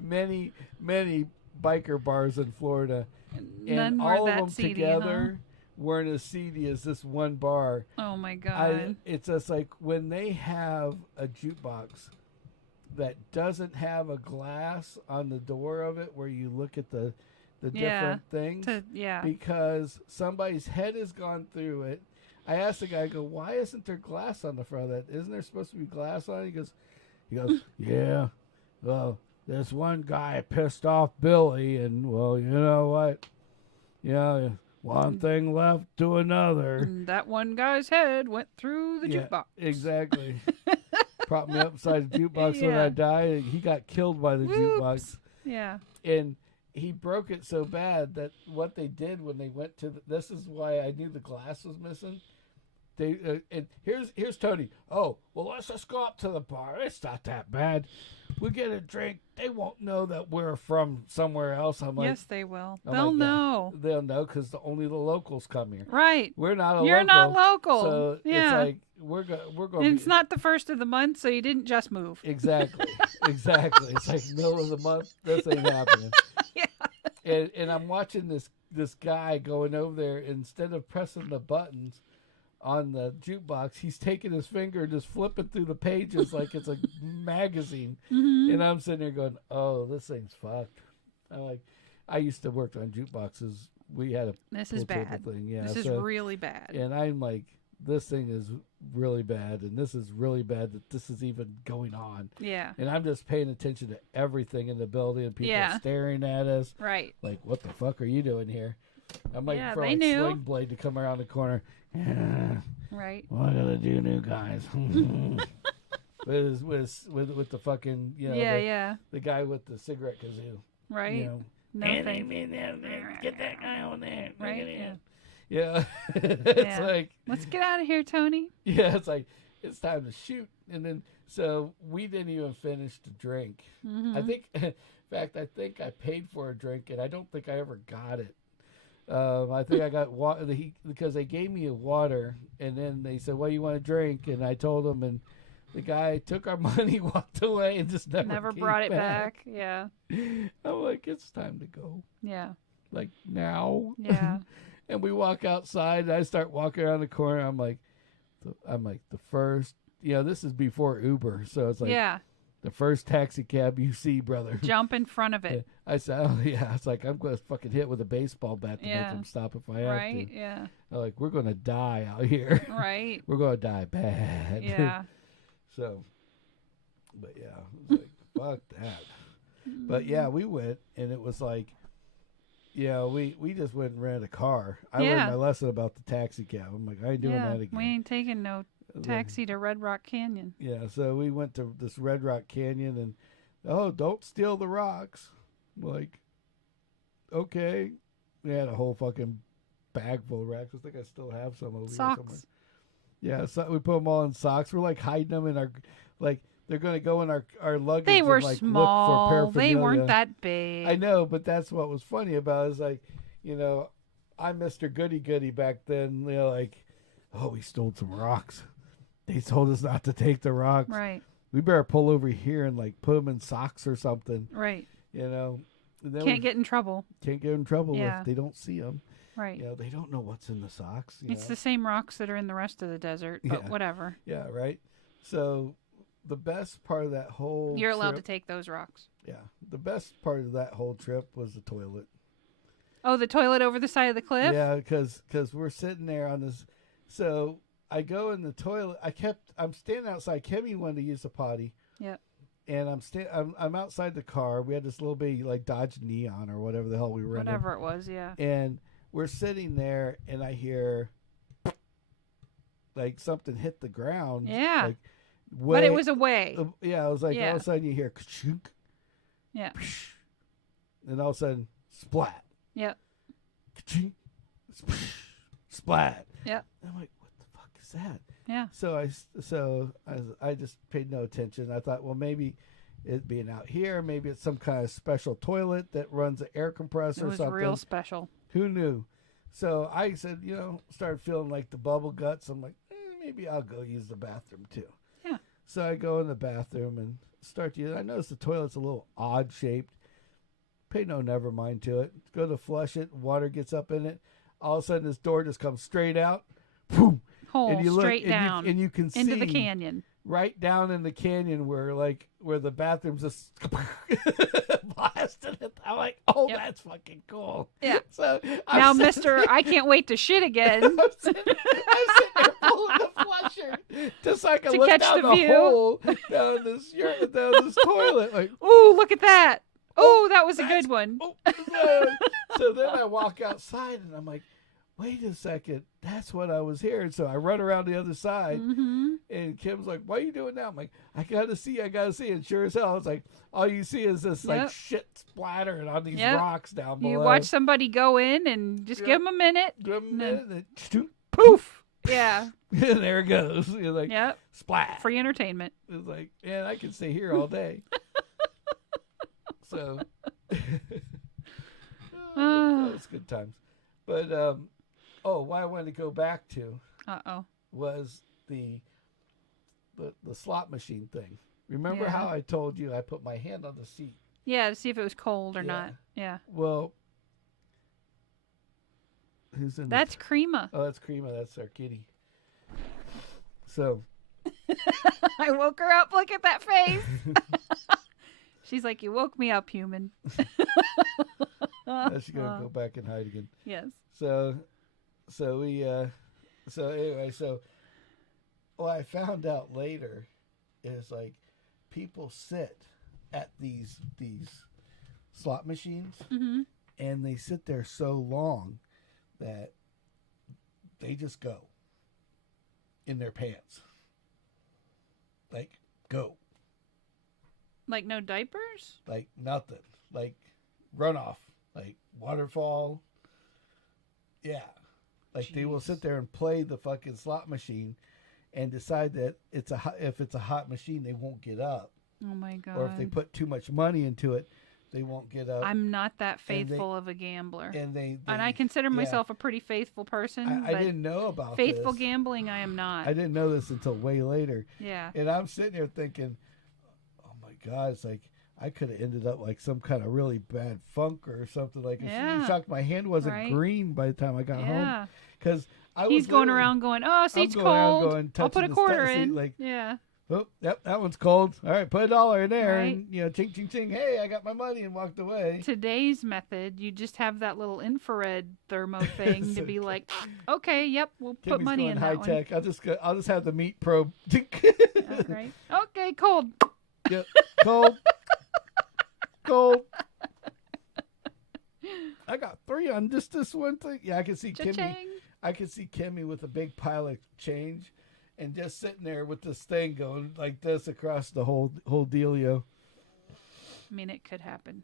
many biker bars in Florida, and all of them seedy, together weren't as seedy as this one bar. Oh my god! It's just like when they have a jukebox that doesn't have a glass on the door of it where you look at the different things. Because somebody's head has gone through it. I asked the guy, I go, why isn't there glass on the front of that? Isn't there supposed to be glass on it? He goes, yeah. Well, this one guy pissed off Billy, and well, you know what? Yeah, one thing left to another. And that one guy's head went through the jukebox. Exactly. Propped me up beside the jukebox when I died. He got killed by the jukebox. Yeah. And he broke it so bad that what they did when they went to this is why I knew the glass was missing. They and here's Tony. Oh, well, let's just go up to the bar. It's not that bad. We get a drink. They won't know that we're from somewhere else. I'm like, yes, they will. They'll know. They'll know because only the locals come here. Right. We're not a local. You're not local. So it's like we're going. It's not the first of the month, so you didn't just move. Exactly. Exactly. It's like middle of the month. This ain't happening. Yeah. And I'm watching this guy going over there. Instead of pressing the buttons on the jukebox, he's taking his finger and just flipping through the pages like it's a magazine. Mm-hmm. And I'm sitting there going, oh, this thing's fucked. I used to work on jukeboxes. We had a this is bad thing. Yeah, this is really bad. And I'm like, this thing is really bad, and this is really bad that this is even going on. Yeah. And I'm just paying attention to everything in the building, and people staring at us. Right. Like, what the fuck are you doing here? I'm like, for like Sling Blade to come around the corner. Right. What am I gonna do, new guys? with the fucking the guy with the cigarette kazoo. Right. No get that guy on there. Right. Yeah. It's like, let's get out of here, Tony. Yeah, it's like it's time to shoot. And then so we didn't even finish the drink. Mm-hmm. I think I paid for a drink, and I don't think I ever got it. I think I got water because they gave me a water, and then they said, "What do you want to drink?" And I told them, and the guy took our money, walked away, and just never brought it back. Yeah. I'm like, it's time to go. Yeah. Like now. Yeah. And we walk outside, and I start walking around the corner. I'm like the first. This is before Uber, so it's like the first taxi cab you see, brother. Jump in front of it. I said, oh, yeah. It's like, I'm going to fucking hit with a baseball bat to make him stop if I have to. Right, yeah. I'm like, we're going to die out here. Right. We're going to die bad. Yeah. So, but yeah, it was like, fuck that. But yeah, we went, and it was like, we just went and rented a car. I learned my lesson about the taxi cab. I'm like, I ain't doing that again. We ain't taking no taxi to Red Rock Canyon. Yeah, so we went to this Red Rock Canyon, and don't steal the rocks. Like, okay. We had a whole fucking bag full of rocks. I think I still have some over here somewhere. Yeah, so we put them all in socks. We're like hiding them in our, like, they're going to go in our luggage. They were and, like, small. Look for paraphernalia. They weren't that big. I know, but that's what was funny about it. Is like, I'm Mr. Goody back then. Like, oh, we stole some rocks. They told us not to take the rocks. Right. We better pull over here and like put them in socks or something. Right. Can't get in trouble. Can't get in trouble if they don't see them. Right. They don't know what's in the socks. It's the same rocks that are in the rest of the desert, but whatever. Yeah, right. So the best part of that whole You're allowed to take those rocks. Yeah. The best part of that whole trip was the toilet. Oh, the toilet over the side of the cliff? Yeah, because we're sitting there on this. So I go in the toilet. I'm standing outside. Kimmy wanted to use the potty. Yep. And I'm outside the car. We had this little baby like Dodge Neon or whatever the hell we were in. Whatever it was, yeah. And we're sitting there, and I hear like something hit the ground. Yeah. Like, but it was away. Yeah, I was like, all of a sudden you hear ka-chunk. Yeah. And all of a sudden, splat. Yep. Ka-chunk, splat. Yep. I'm like, what the fuck is that? Yeah. So I just paid no attention. I thought, well, maybe it being out here, maybe it's some kind of special toilet that runs an air compressor or something. It was real special. Who knew? So I said, started feeling like the bubble guts. I'm like, maybe I'll go use the bathroom too. Yeah. So I go in the bathroom and start to use it. I notice the toilet's a little odd shaped. Pay no never mind to it. Go to flush it. Water gets up in it. All of a sudden, this door just comes straight out. Boom. Hole and you look, straight down. And you can see into the canyon. Right down in the canyon where the bathroom's just blasted it. I'm like, oh, that's fucking cool. Yeah. So now, Mister, I can't wait to shit again. I'm sitting there pulling the flusher just so I can to look catch down the view. hole down this toilet. Like, ooh, look at that. Oh, that was a good one. So then I walk outside and I'm like, wait a second, that's what I was hearing. So I run around the other side, and Kim's like, what are you doing now? I'm like, I gotta see. And sure as hell, it's like, all you see is this like shit splattering on these rocks down below. You watch somebody go in and just give them a minute. Give them a minute, and poof. Yeah. And there it goes. You're like, splat. Free entertainment. It's like, man, I can stay here all day. So, that's good times. But, what I wanted to go back to was the slot machine thing. Remember how I told you I put my hand on the seat? Yeah, to see if it was cold or not. Yeah. Well, who's in That's Crema. Oh, that's Crema. That's our kitty. So. I woke her up. Look at that face. She's like, you woke me up, human. She's gonna go back and hide again. Yes. So what I found out later is like people sit at these slot machines and they sit there so long that they just go in their pants. Like, go. Like no diapers? Like nothing. Like runoff. Like waterfall. Yeah. Like they will sit there and play the fucking slot machine and decide that if it's a hot machine, they won't get up. Oh my God. Or if they put too much money into it, they won't get up. I'm not that faithful of a gambler. And I consider myself a pretty faithful person. I didn't know about faithful this. Gambling, I am not. I didn't know this until way later. Yeah. And I'm sitting there thinking, oh my God, it's like I could have ended up like some kind of really bad funk or something. Like, I'm shocked my hand wasn't green by the time I got home. Because he's going around going, oh, seat's cold. I'll put a quarter in. Like, yeah. Oh, yep, that one's cold. All right, put $1 in there, and ching, ching, ching. Hey, I got my money, and walked away. Today's method, you just have that little infrared thermo thing to be like, okay, yep, we'll put money in that one. High tech. I'll just have the meat probe. Okay. Okay, cold. Yep, cold. Cold. I got 3 on just this one thing. Yeah, I can see Kimmy. I can see Kimmy with a big pile of change. And just sitting there with this thing going like this across the whole dealio. I mean, it could happen.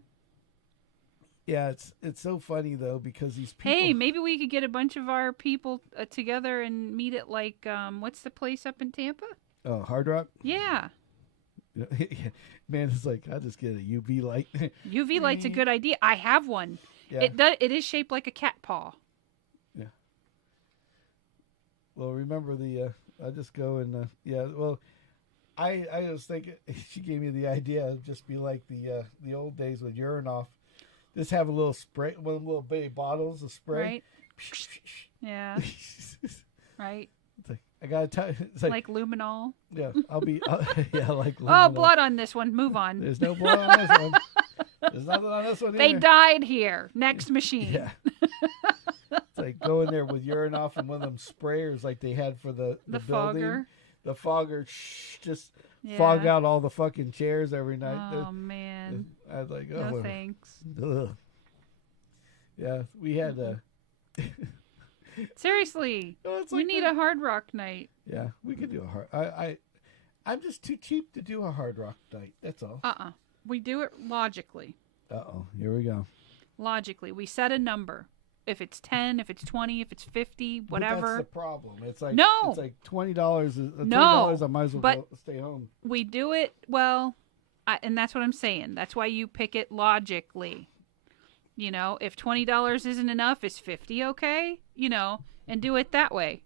Yeah, it's so funny though because these people. Hey, maybe we could get a bunch of our people together and meet at like what's the place up in Tampa? Oh, Hard Rock. Yeah. Man, it's like, I'll just get a UV light. UV light's a good idea. I have one. Yeah. It is shaped like a cat paw. Yeah. Well, remember I just go and, well, I was thinking, she gave me the idea of just be like the old days with urine off. Just have a little spray, one of the little baby bottles of spray. Right. Yeah. Right. It's like, I gotta tell you, it's like luminol. Yeah, like luminol. Oh, blood on this one. Move on. There's no blood on this one. There's nothing on this one either. They died here. Next machine. Yeah. It's like go in there with urine off and one of them sprayers like they had for the building. Fogger. The fogger, just fog out all the fucking chairs every night. Oh, man. I was like, no thanks. Ugh. Yeah, we had Seriously, we need a hard rock night. Yeah, we could do a hard. I'm just too cheap to do a hard rock night. That's all. We do it logically. Here we go. Logically, we set a number. If it's 10, if it's 20, if it's 50, whatever. But that's the problem. It's like no. It's like $20. $20. I might as well stay home. We do it well, and that's what I'm saying. That's why you pick it logically. You know, if $20 isn't enough, is 50 okay? You know, and do it that way.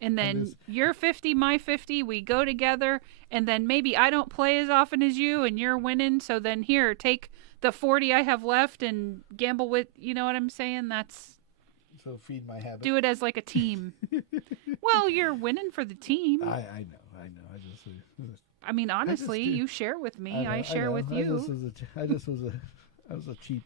And then you're 50, my 50, we go together, and then maybe I don't play as often as you, and you're winning, so then here, take the 40 I have left and gamble with, you know what I'm saying? So feed my habit. Do it as like a team. Well, you're winning for the team. I know. I mean, honestly, you share with me, I share with you. I was a cheap...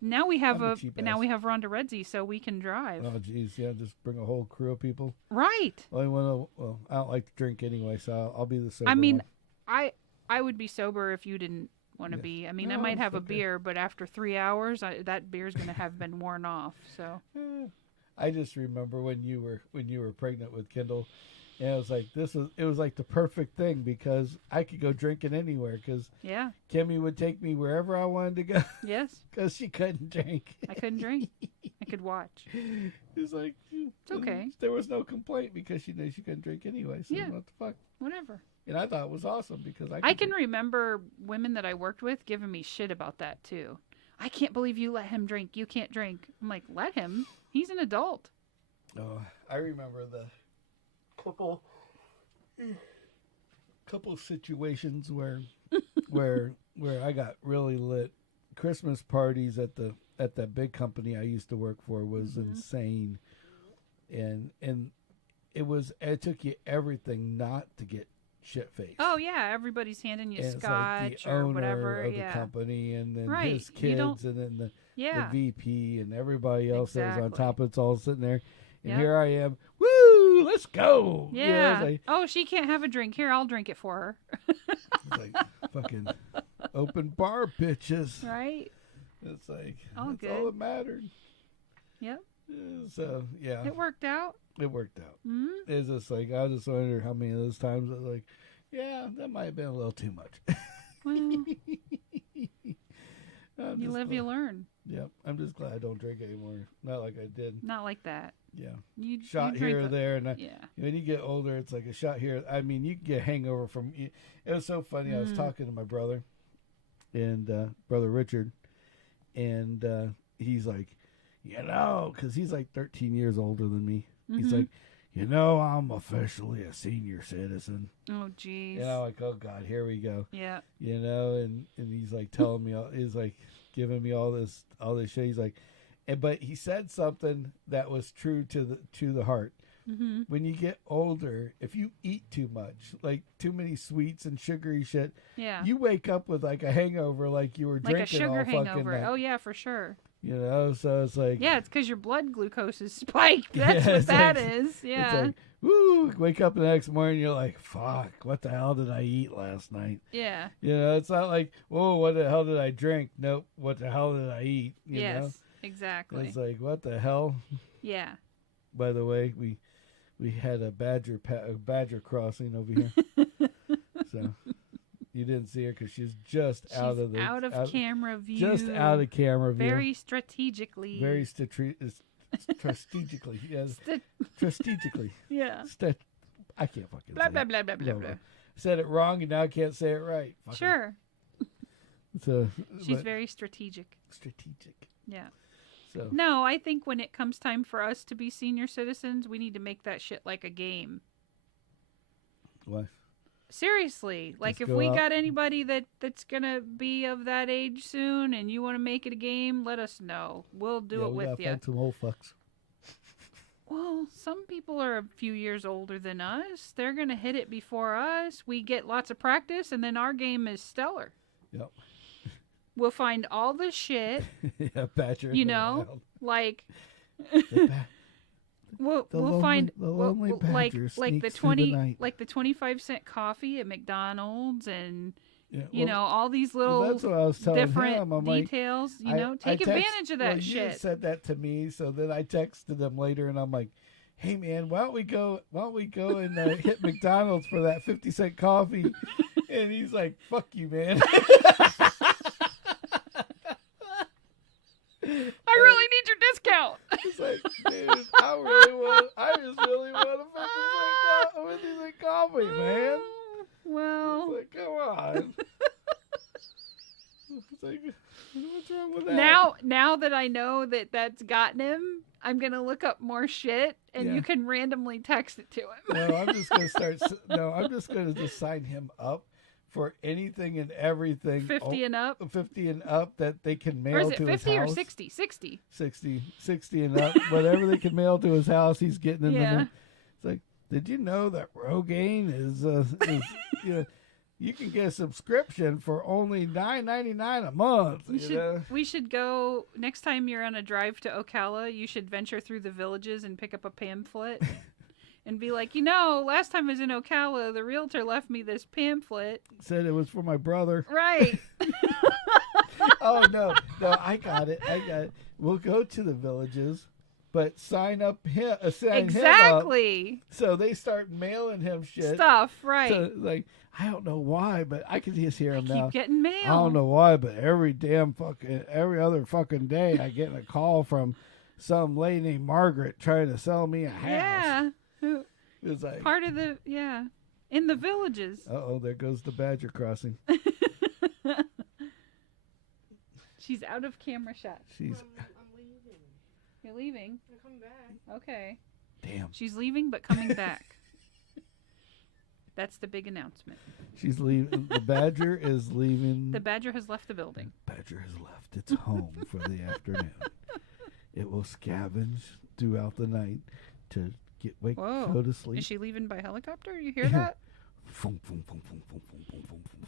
Now we have Rhonda Redzi, so we can drive. Oh, geez, yeah, just bring a whole crew of people. Right. Well, I don't like to drink anyway, so I'll be the sober I mean, one. I would be sober if you didn't want to be. I mean, I might have a beer, but after 3 hours, that beer's going to have been worn off. So. I just remember when you were pregnant with Kendall. And it was like it was like the perfect thing because I could go drinking anywhere because Kimmy would take me wherever I wanted to go. Yes. Because she couldn't drink. I couldn't drink. I could watch. It's like it's okay. There was no complaint because she knew she couldn't drink anyway. So what the fuck? Whatever. And I thought it was awesome because I can remember women that I worked with giving me shit about that too. I can't believe you let him drink. You can't drink. I'm like, let him. He's an adult. Oh, I remember the couple situations where I got really lit. Christmas parties at that big company I used to work for was insane, and it took you everything not to get shit faced. Oh yeah, everybody's handing you scotch like the or owner whatever. Of the company, and then his You kids, and then the VP and everybody else that was on top. It's all sitting there, and here I am. Woo! Let's go. Yeah. You know, like, oh, she can't have a drink. Here, I'll drink it for her. It's like fucking open bar bitches. Right. It's like all that's good. all that mattered. Yep. So yeah. It worked out. Mm-hmm. It's just like I just wonder how many of those times I was like, yeah, that might have been a little too much. Well, you live, you learn. Yep. I'm just glad I don't drink anymore. Not like I did. Not like that. Yeah. You shot here or there, and yeah. When you get older, it's like a shot here. I mean, you get a hangover from. It was so funny. I was talking to my brother, and brother Richard, and he's like, because he's like 13 years older than me. He's like, I'm officially a senior citizen. Oh, geez. Like, oh God, here we go. Yeah. And he's like telling me, he's like giving me all this shit. He's like. But he said something that was true to the heart. Mm-hmm. When you get older, if you eat too much, like too many sweets and sugary shit, you wake up with like a hangover, like you were drinking like a sugar all hangover. fucking night. Oh yeah, for sure. So it's like it's because your blood glucose is spiked. That's what that is. Yeah. It's like, woo! Wake up the next morning, you're like, fuck, what the hell did I eat last night? Yeah. It's not like, whoa, what the hell did I drink? Nope, what the hell did I eat? You know? Exactly. It's like, what the hell? Yeah. By the way, we had a badger crossing over here. So you didn't see her because she's just out of camera view. Just out of camera view. Very strategically. Strategically. Yes. Strategically. Yeah. I can't fucking blah, say blah, blah, blah, blah, blah. said it wrong, and now I can't say it right. Fucking, Sure. So She's very strategic. strategic. Yeah. So No, I think when it comes time for us to be senior citizens, we need to make that shit like a game. what? Seriously, like Just if go we out. got anybody that's gonna be of that age soon, and you want to make it a game, let us know. We'll do it we with gotta you. find some old fucks. Well, some people are a few years older than us. They're gonna hit it before us. We get lots of practice, and then our game is stellar. Yep. We'll find all the shit, Yeah, Badger. you in the know, wild. like The ba- we'll lonely- find the lonely like badger like the sneaks through the 20 night. like the 25-cent coffee at McDonald's, and Yeah, you know, all these little that's what I was telling different him. I'm like, details. You I- know, I take advantage of that well, You shit. said that to me, so then I texted him later, and I'm like, "Hey man, why don't we go and hit McDonald's for that 50-cent coffee?" And he's like, "Fuck you, man." I really need your discount. It's like, dude, I just really want a 50-cent coffee, man. Well, It's like, come on. It's like, what's wrong with that? now that I know that that's gotten him, I'm gonna look up more shit, and Yeah. you can randomly text it to him. No, I'm just gonna start. No, I'm just gonna just sign him up for anything and everything. 50 and up. 50 and up that they can mail Or is it to 50 his or house. 60? 60. 60 and up. Whatever they can mail to his house, he's getting in Yeah. the. It's like, did you know that Rogaine is you know, you can get a subscription for only $9.99 a month. We should go next time you're on a drive to Ocala. You should venture through the villages and pick up a pamphlet and be like, last time I was in Ocala, the realtor left me this pamphlet. Said it was for my brother. Right. Oh no, I got it. We'll go to the villages, but sign him. Sign him up. Exactly. So they start mailing him shit. Stuff, right. So, like, I don't know why, but I can just hear him now. Keep getting mail. I don't know why, but every other fucking day, I get a call from some lady named Margaret trying to sell me a house. Yeah. It's like, Part of the, in the villages. there goes the Badger crossing. She's out of camera shot. She's I'm leaving. You're leaving? I'm coming back. Okay. damn. She's leaving but coming back. That's the big announcement. She's leaving. The Badger is leaving. The badger has left the building. Badger has left its home for the afternoon. It will scavenge throughout the night to Whoa. go to sleep. Is she leaving by helicopter? You hear that? Boom, boom, boom, boom, boom, boom, boom, boom, boom.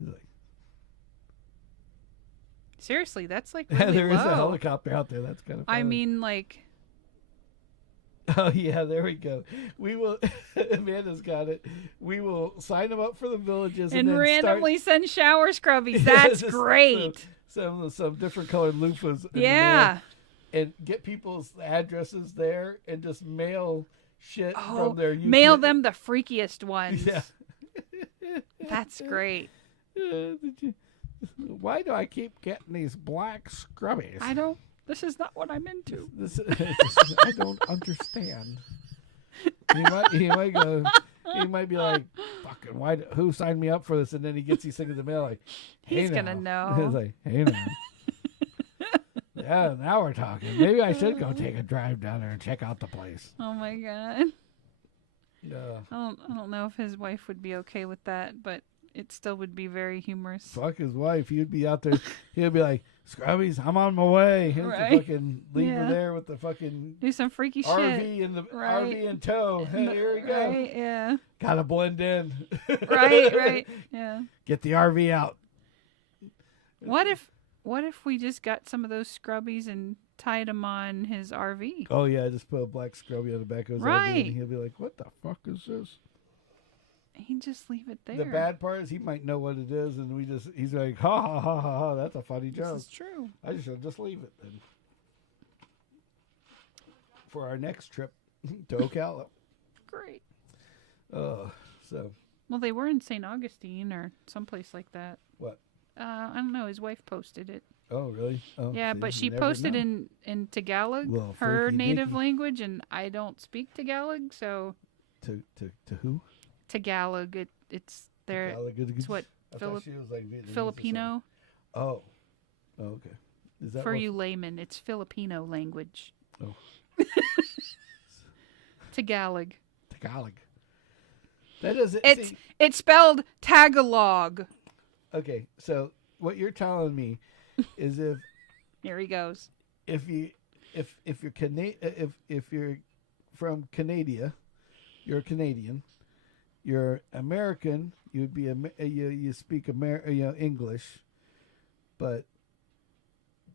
It's like, Seriously, that's like really there is low. a helicopter out there. That's kind of funny. I mean, like, Oh, yeah, there we go. We will, Amanda's got it. We will sign them up for the villages and then randomly send shower scrubbies. Yeah, That's just great. some different colored loofahs. in the Yeah. mail and get people's addresses there and just mail shit Oh, from their mail them the freakiest ones. Yeah. That's great. Why do I keep getting these black scrubbies? This is not what I'm into. I don't understand. He might go. He might be like, "Fucking why? Who signed me up for this?" And then he gets these things in the mail. Like, hey, He's gonna now. know. He's like, "Hey now." Yeah, now we're talking. Maybe I should go take a drive down there and check out the place. Oh my god. Yeah. I don't know if his wife would be okay with that, but it still would be very humorous. Fuck his wife. He'd be out there. He'd be like, "Scrubbies, I'm on my way." He'll Right. fucking leave her Yeah. there with the fucking Do some freaky shit. RV in the Right. RV in tow. Hey, here we go. Right, yeah. Gotta blend in. Right, yeah. Get the RV out. What if we just got some of those scrubbies and tied them on his RV? Oh yeah, just put a black scrubby on the back of his RV Right. and he'll be like, "What the fuck is this?" He'd just leave it there. The bad part is he might know what it is, and he's like, "Ha ha ha ha ha! That's a funny This joke." is true. I should just leave it then. For our next trip to Ocala. Great. So Well, they were in St. Augustine or someplace like that. what? I don't know. His wife posted it. Oh really? Oh, Yeah, see, but you she never posted know. in Tagalog, Little her freaky native deaky. language, and I don't speak Tagalog, so To who? Tagalog. it's there. It's what I thought she was like Vietnamese or Filipino. something. Oh, okay. Is that For what- you laymen, it's Filipino language. Oh. Tagalog. Tagalog. That doesn't. It's spelled Tagalog. Okay, so what you're telling me is Here he goes. if you're if you're from Canada, you're a Canadian. You're American. You'd be you speak English, but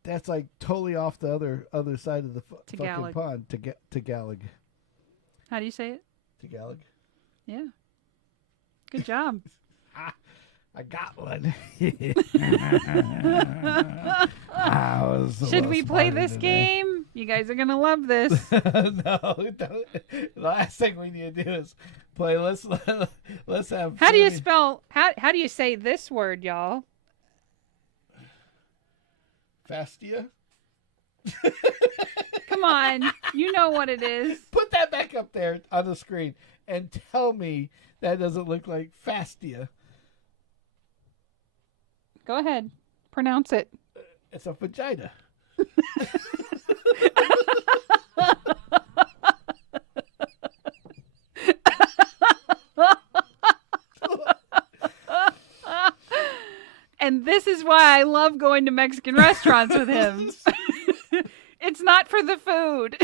that's like totally off the other side of the fucking Tagalog. pond. Tagalog. How do you say it? Tagalog. Yeah. Good job. I got one. Should we play this game? You guys are gonna love this. No, don't. The last thing we need to do is play. Let's have. How do you spell? How do you say this word, y'all? Fastia? Come on, you know what it is. Put that back up there on the screen and tell me that doesn't look like fastia. Go ahead, pronounce it. It's a vagina. And this is why I love going to Mexican restaurants with him. It's not for the food.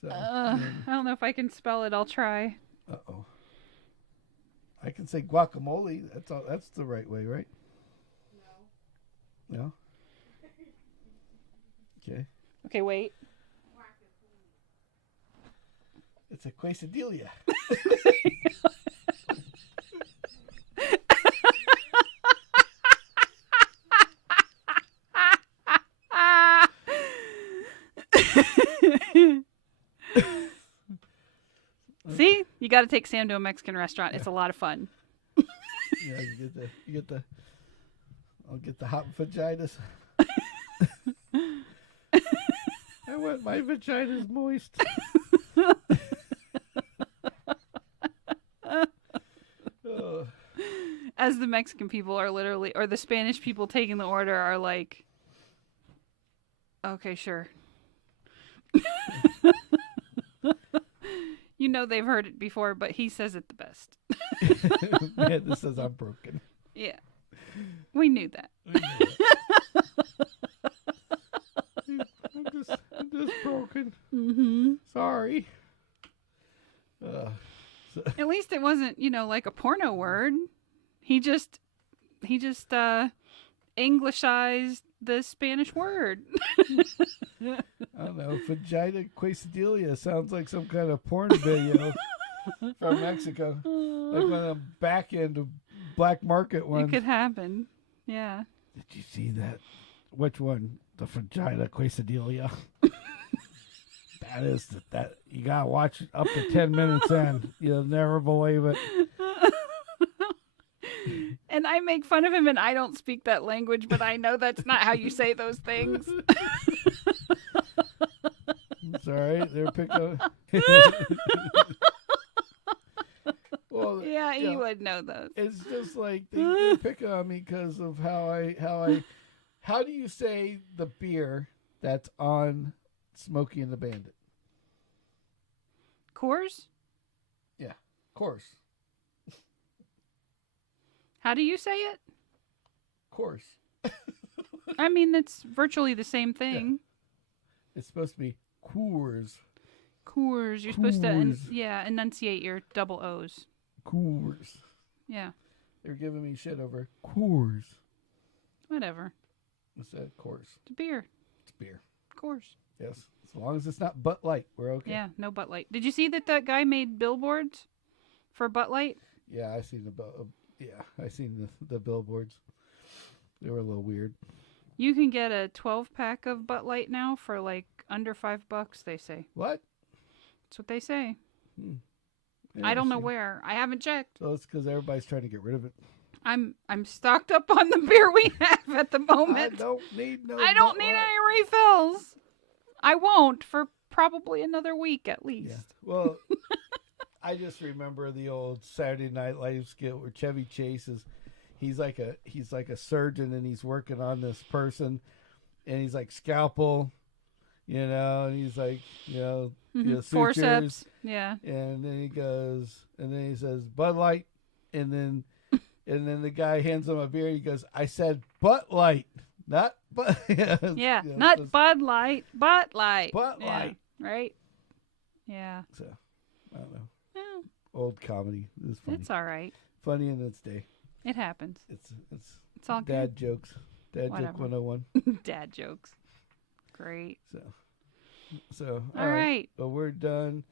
So, I don't know if I can spell it. I'll try. uh-oh. I can say guacamole. That's the right way, right? No. No? Okay. Okay, wait. It's a quesadilla. See, you got to take Sam to a Mexican restaurant. It's a lot of fun. Yeah, you get the. I'll get the hot vaginas. I want my vaginas moist. Oh. As the Mexican people are literally, or the Spanish people taking the order are like, okay, sure. You know they've heard it before, but he says it the best. Man, this says I'm broken. Yeah. We knew that. I'm just broken. Mm-hmm. Sorry. At least it wasn't, like a porno word. He just Englishized the Spanish word. I don't know. Vagina quesadilla sounds like some kind of porn video from Mexico. Like one of the back end of black market ones. It could happen. Yeah. Did you see that? Which one? The vagina quesadilla. That you gotta watch up to 10 minutes in. You'll never believe it. And I make fun of him, and I don't speak that language, but I know that's not how you say those things. It's all right. They're picking. Well, Yeah, he would know those. It's just like they pick on me because of how do you say the beer that's on Smokey and the Bandit? Coors? Yeah, of course. How do you say it? Course. I mean, it's virtually the same thing. It's supposed to be Coors. Coors. You're supposed to, Coors. enunciate your double O's. Coors. Yeah. They're giving me shit over Coors. Whatever. Instead of Coors. It's a beer. It's beer. Coors. Yes. As long as it's not Butt Light, we're okay. Yeah, no Butt Light. Did you see that guy made billboards for Butt Light? Yeah, I seen I seen the billboards. They were a little weird. You can get a 12-pack of Butt Light now for like under $5, they say. What? That's what they say. Yeah, I don't know see. where. I haven't checked. So it's because everybody's trying to get rid of it. I'm stocked up on the beer we have at the I moment. don't need no. I don't Bud need Light. any refills. I won't for probably another week at least. Yeah. Well, I just remember the old Saturday Night Live skit where Chevy Chase is. He's like a surgeon and he's working on this person, and he's like scalpel, and he's like sutures, Forceps. Yeah. and then he says Bud Light, and then the guy hands him a beer. He goes, I said Bud Light, not Bud. Yeah. Not Bud Light. Bud Light. Bud Yeah, Light. right. Yeah. So I don't know. Well, Old comedy is funny. it's all right. Funny in its day. It happens. It's It's all dad jokes. Dad Whatever. joke 101. good. Dad jokes. Great. So All right. Well, we're done.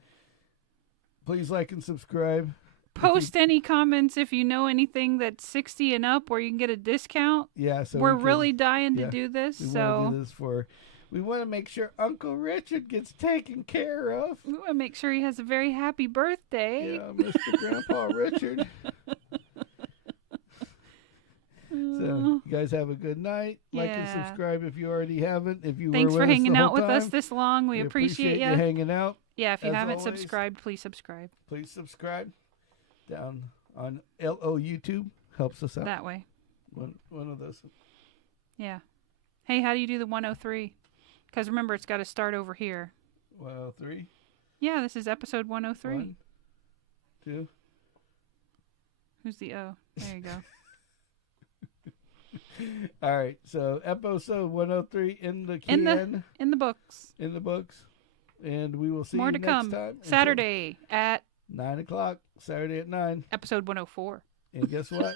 Please like and subscribe. Post any comments if you know anything that's 60 and up where you can get a discount. Yeah, so We're we can- really dying to yeah, do this, we want so to do this we want to make sure Uncle Richard gets taken care of. we want to make sure he has a very happy birthday. Yeah, Mr. Grandpa Richard. So, you guys have a good night. Like and Yeah. subscribe if you already haven't. If you Thanks were for with hanging us the out whole with us time, this long. We appreciate you you. hanging out. Yeah, if you as haven't always. subscribed, please subscribe Please subscribe down on LO YouTube. Helps us out. that way. One of those. Yeah. Hey, how do you do the 103? Because remember, it's got to start over here. 103. Yeah, this is episode 103. 1, 2. Who's the O? There you go. All right, so episode 103 in the can, In the books. in the books, and we will see More you to next come. time. Until Saturday at 9 o'clock. Saturday at 9. episode 104. And guess what?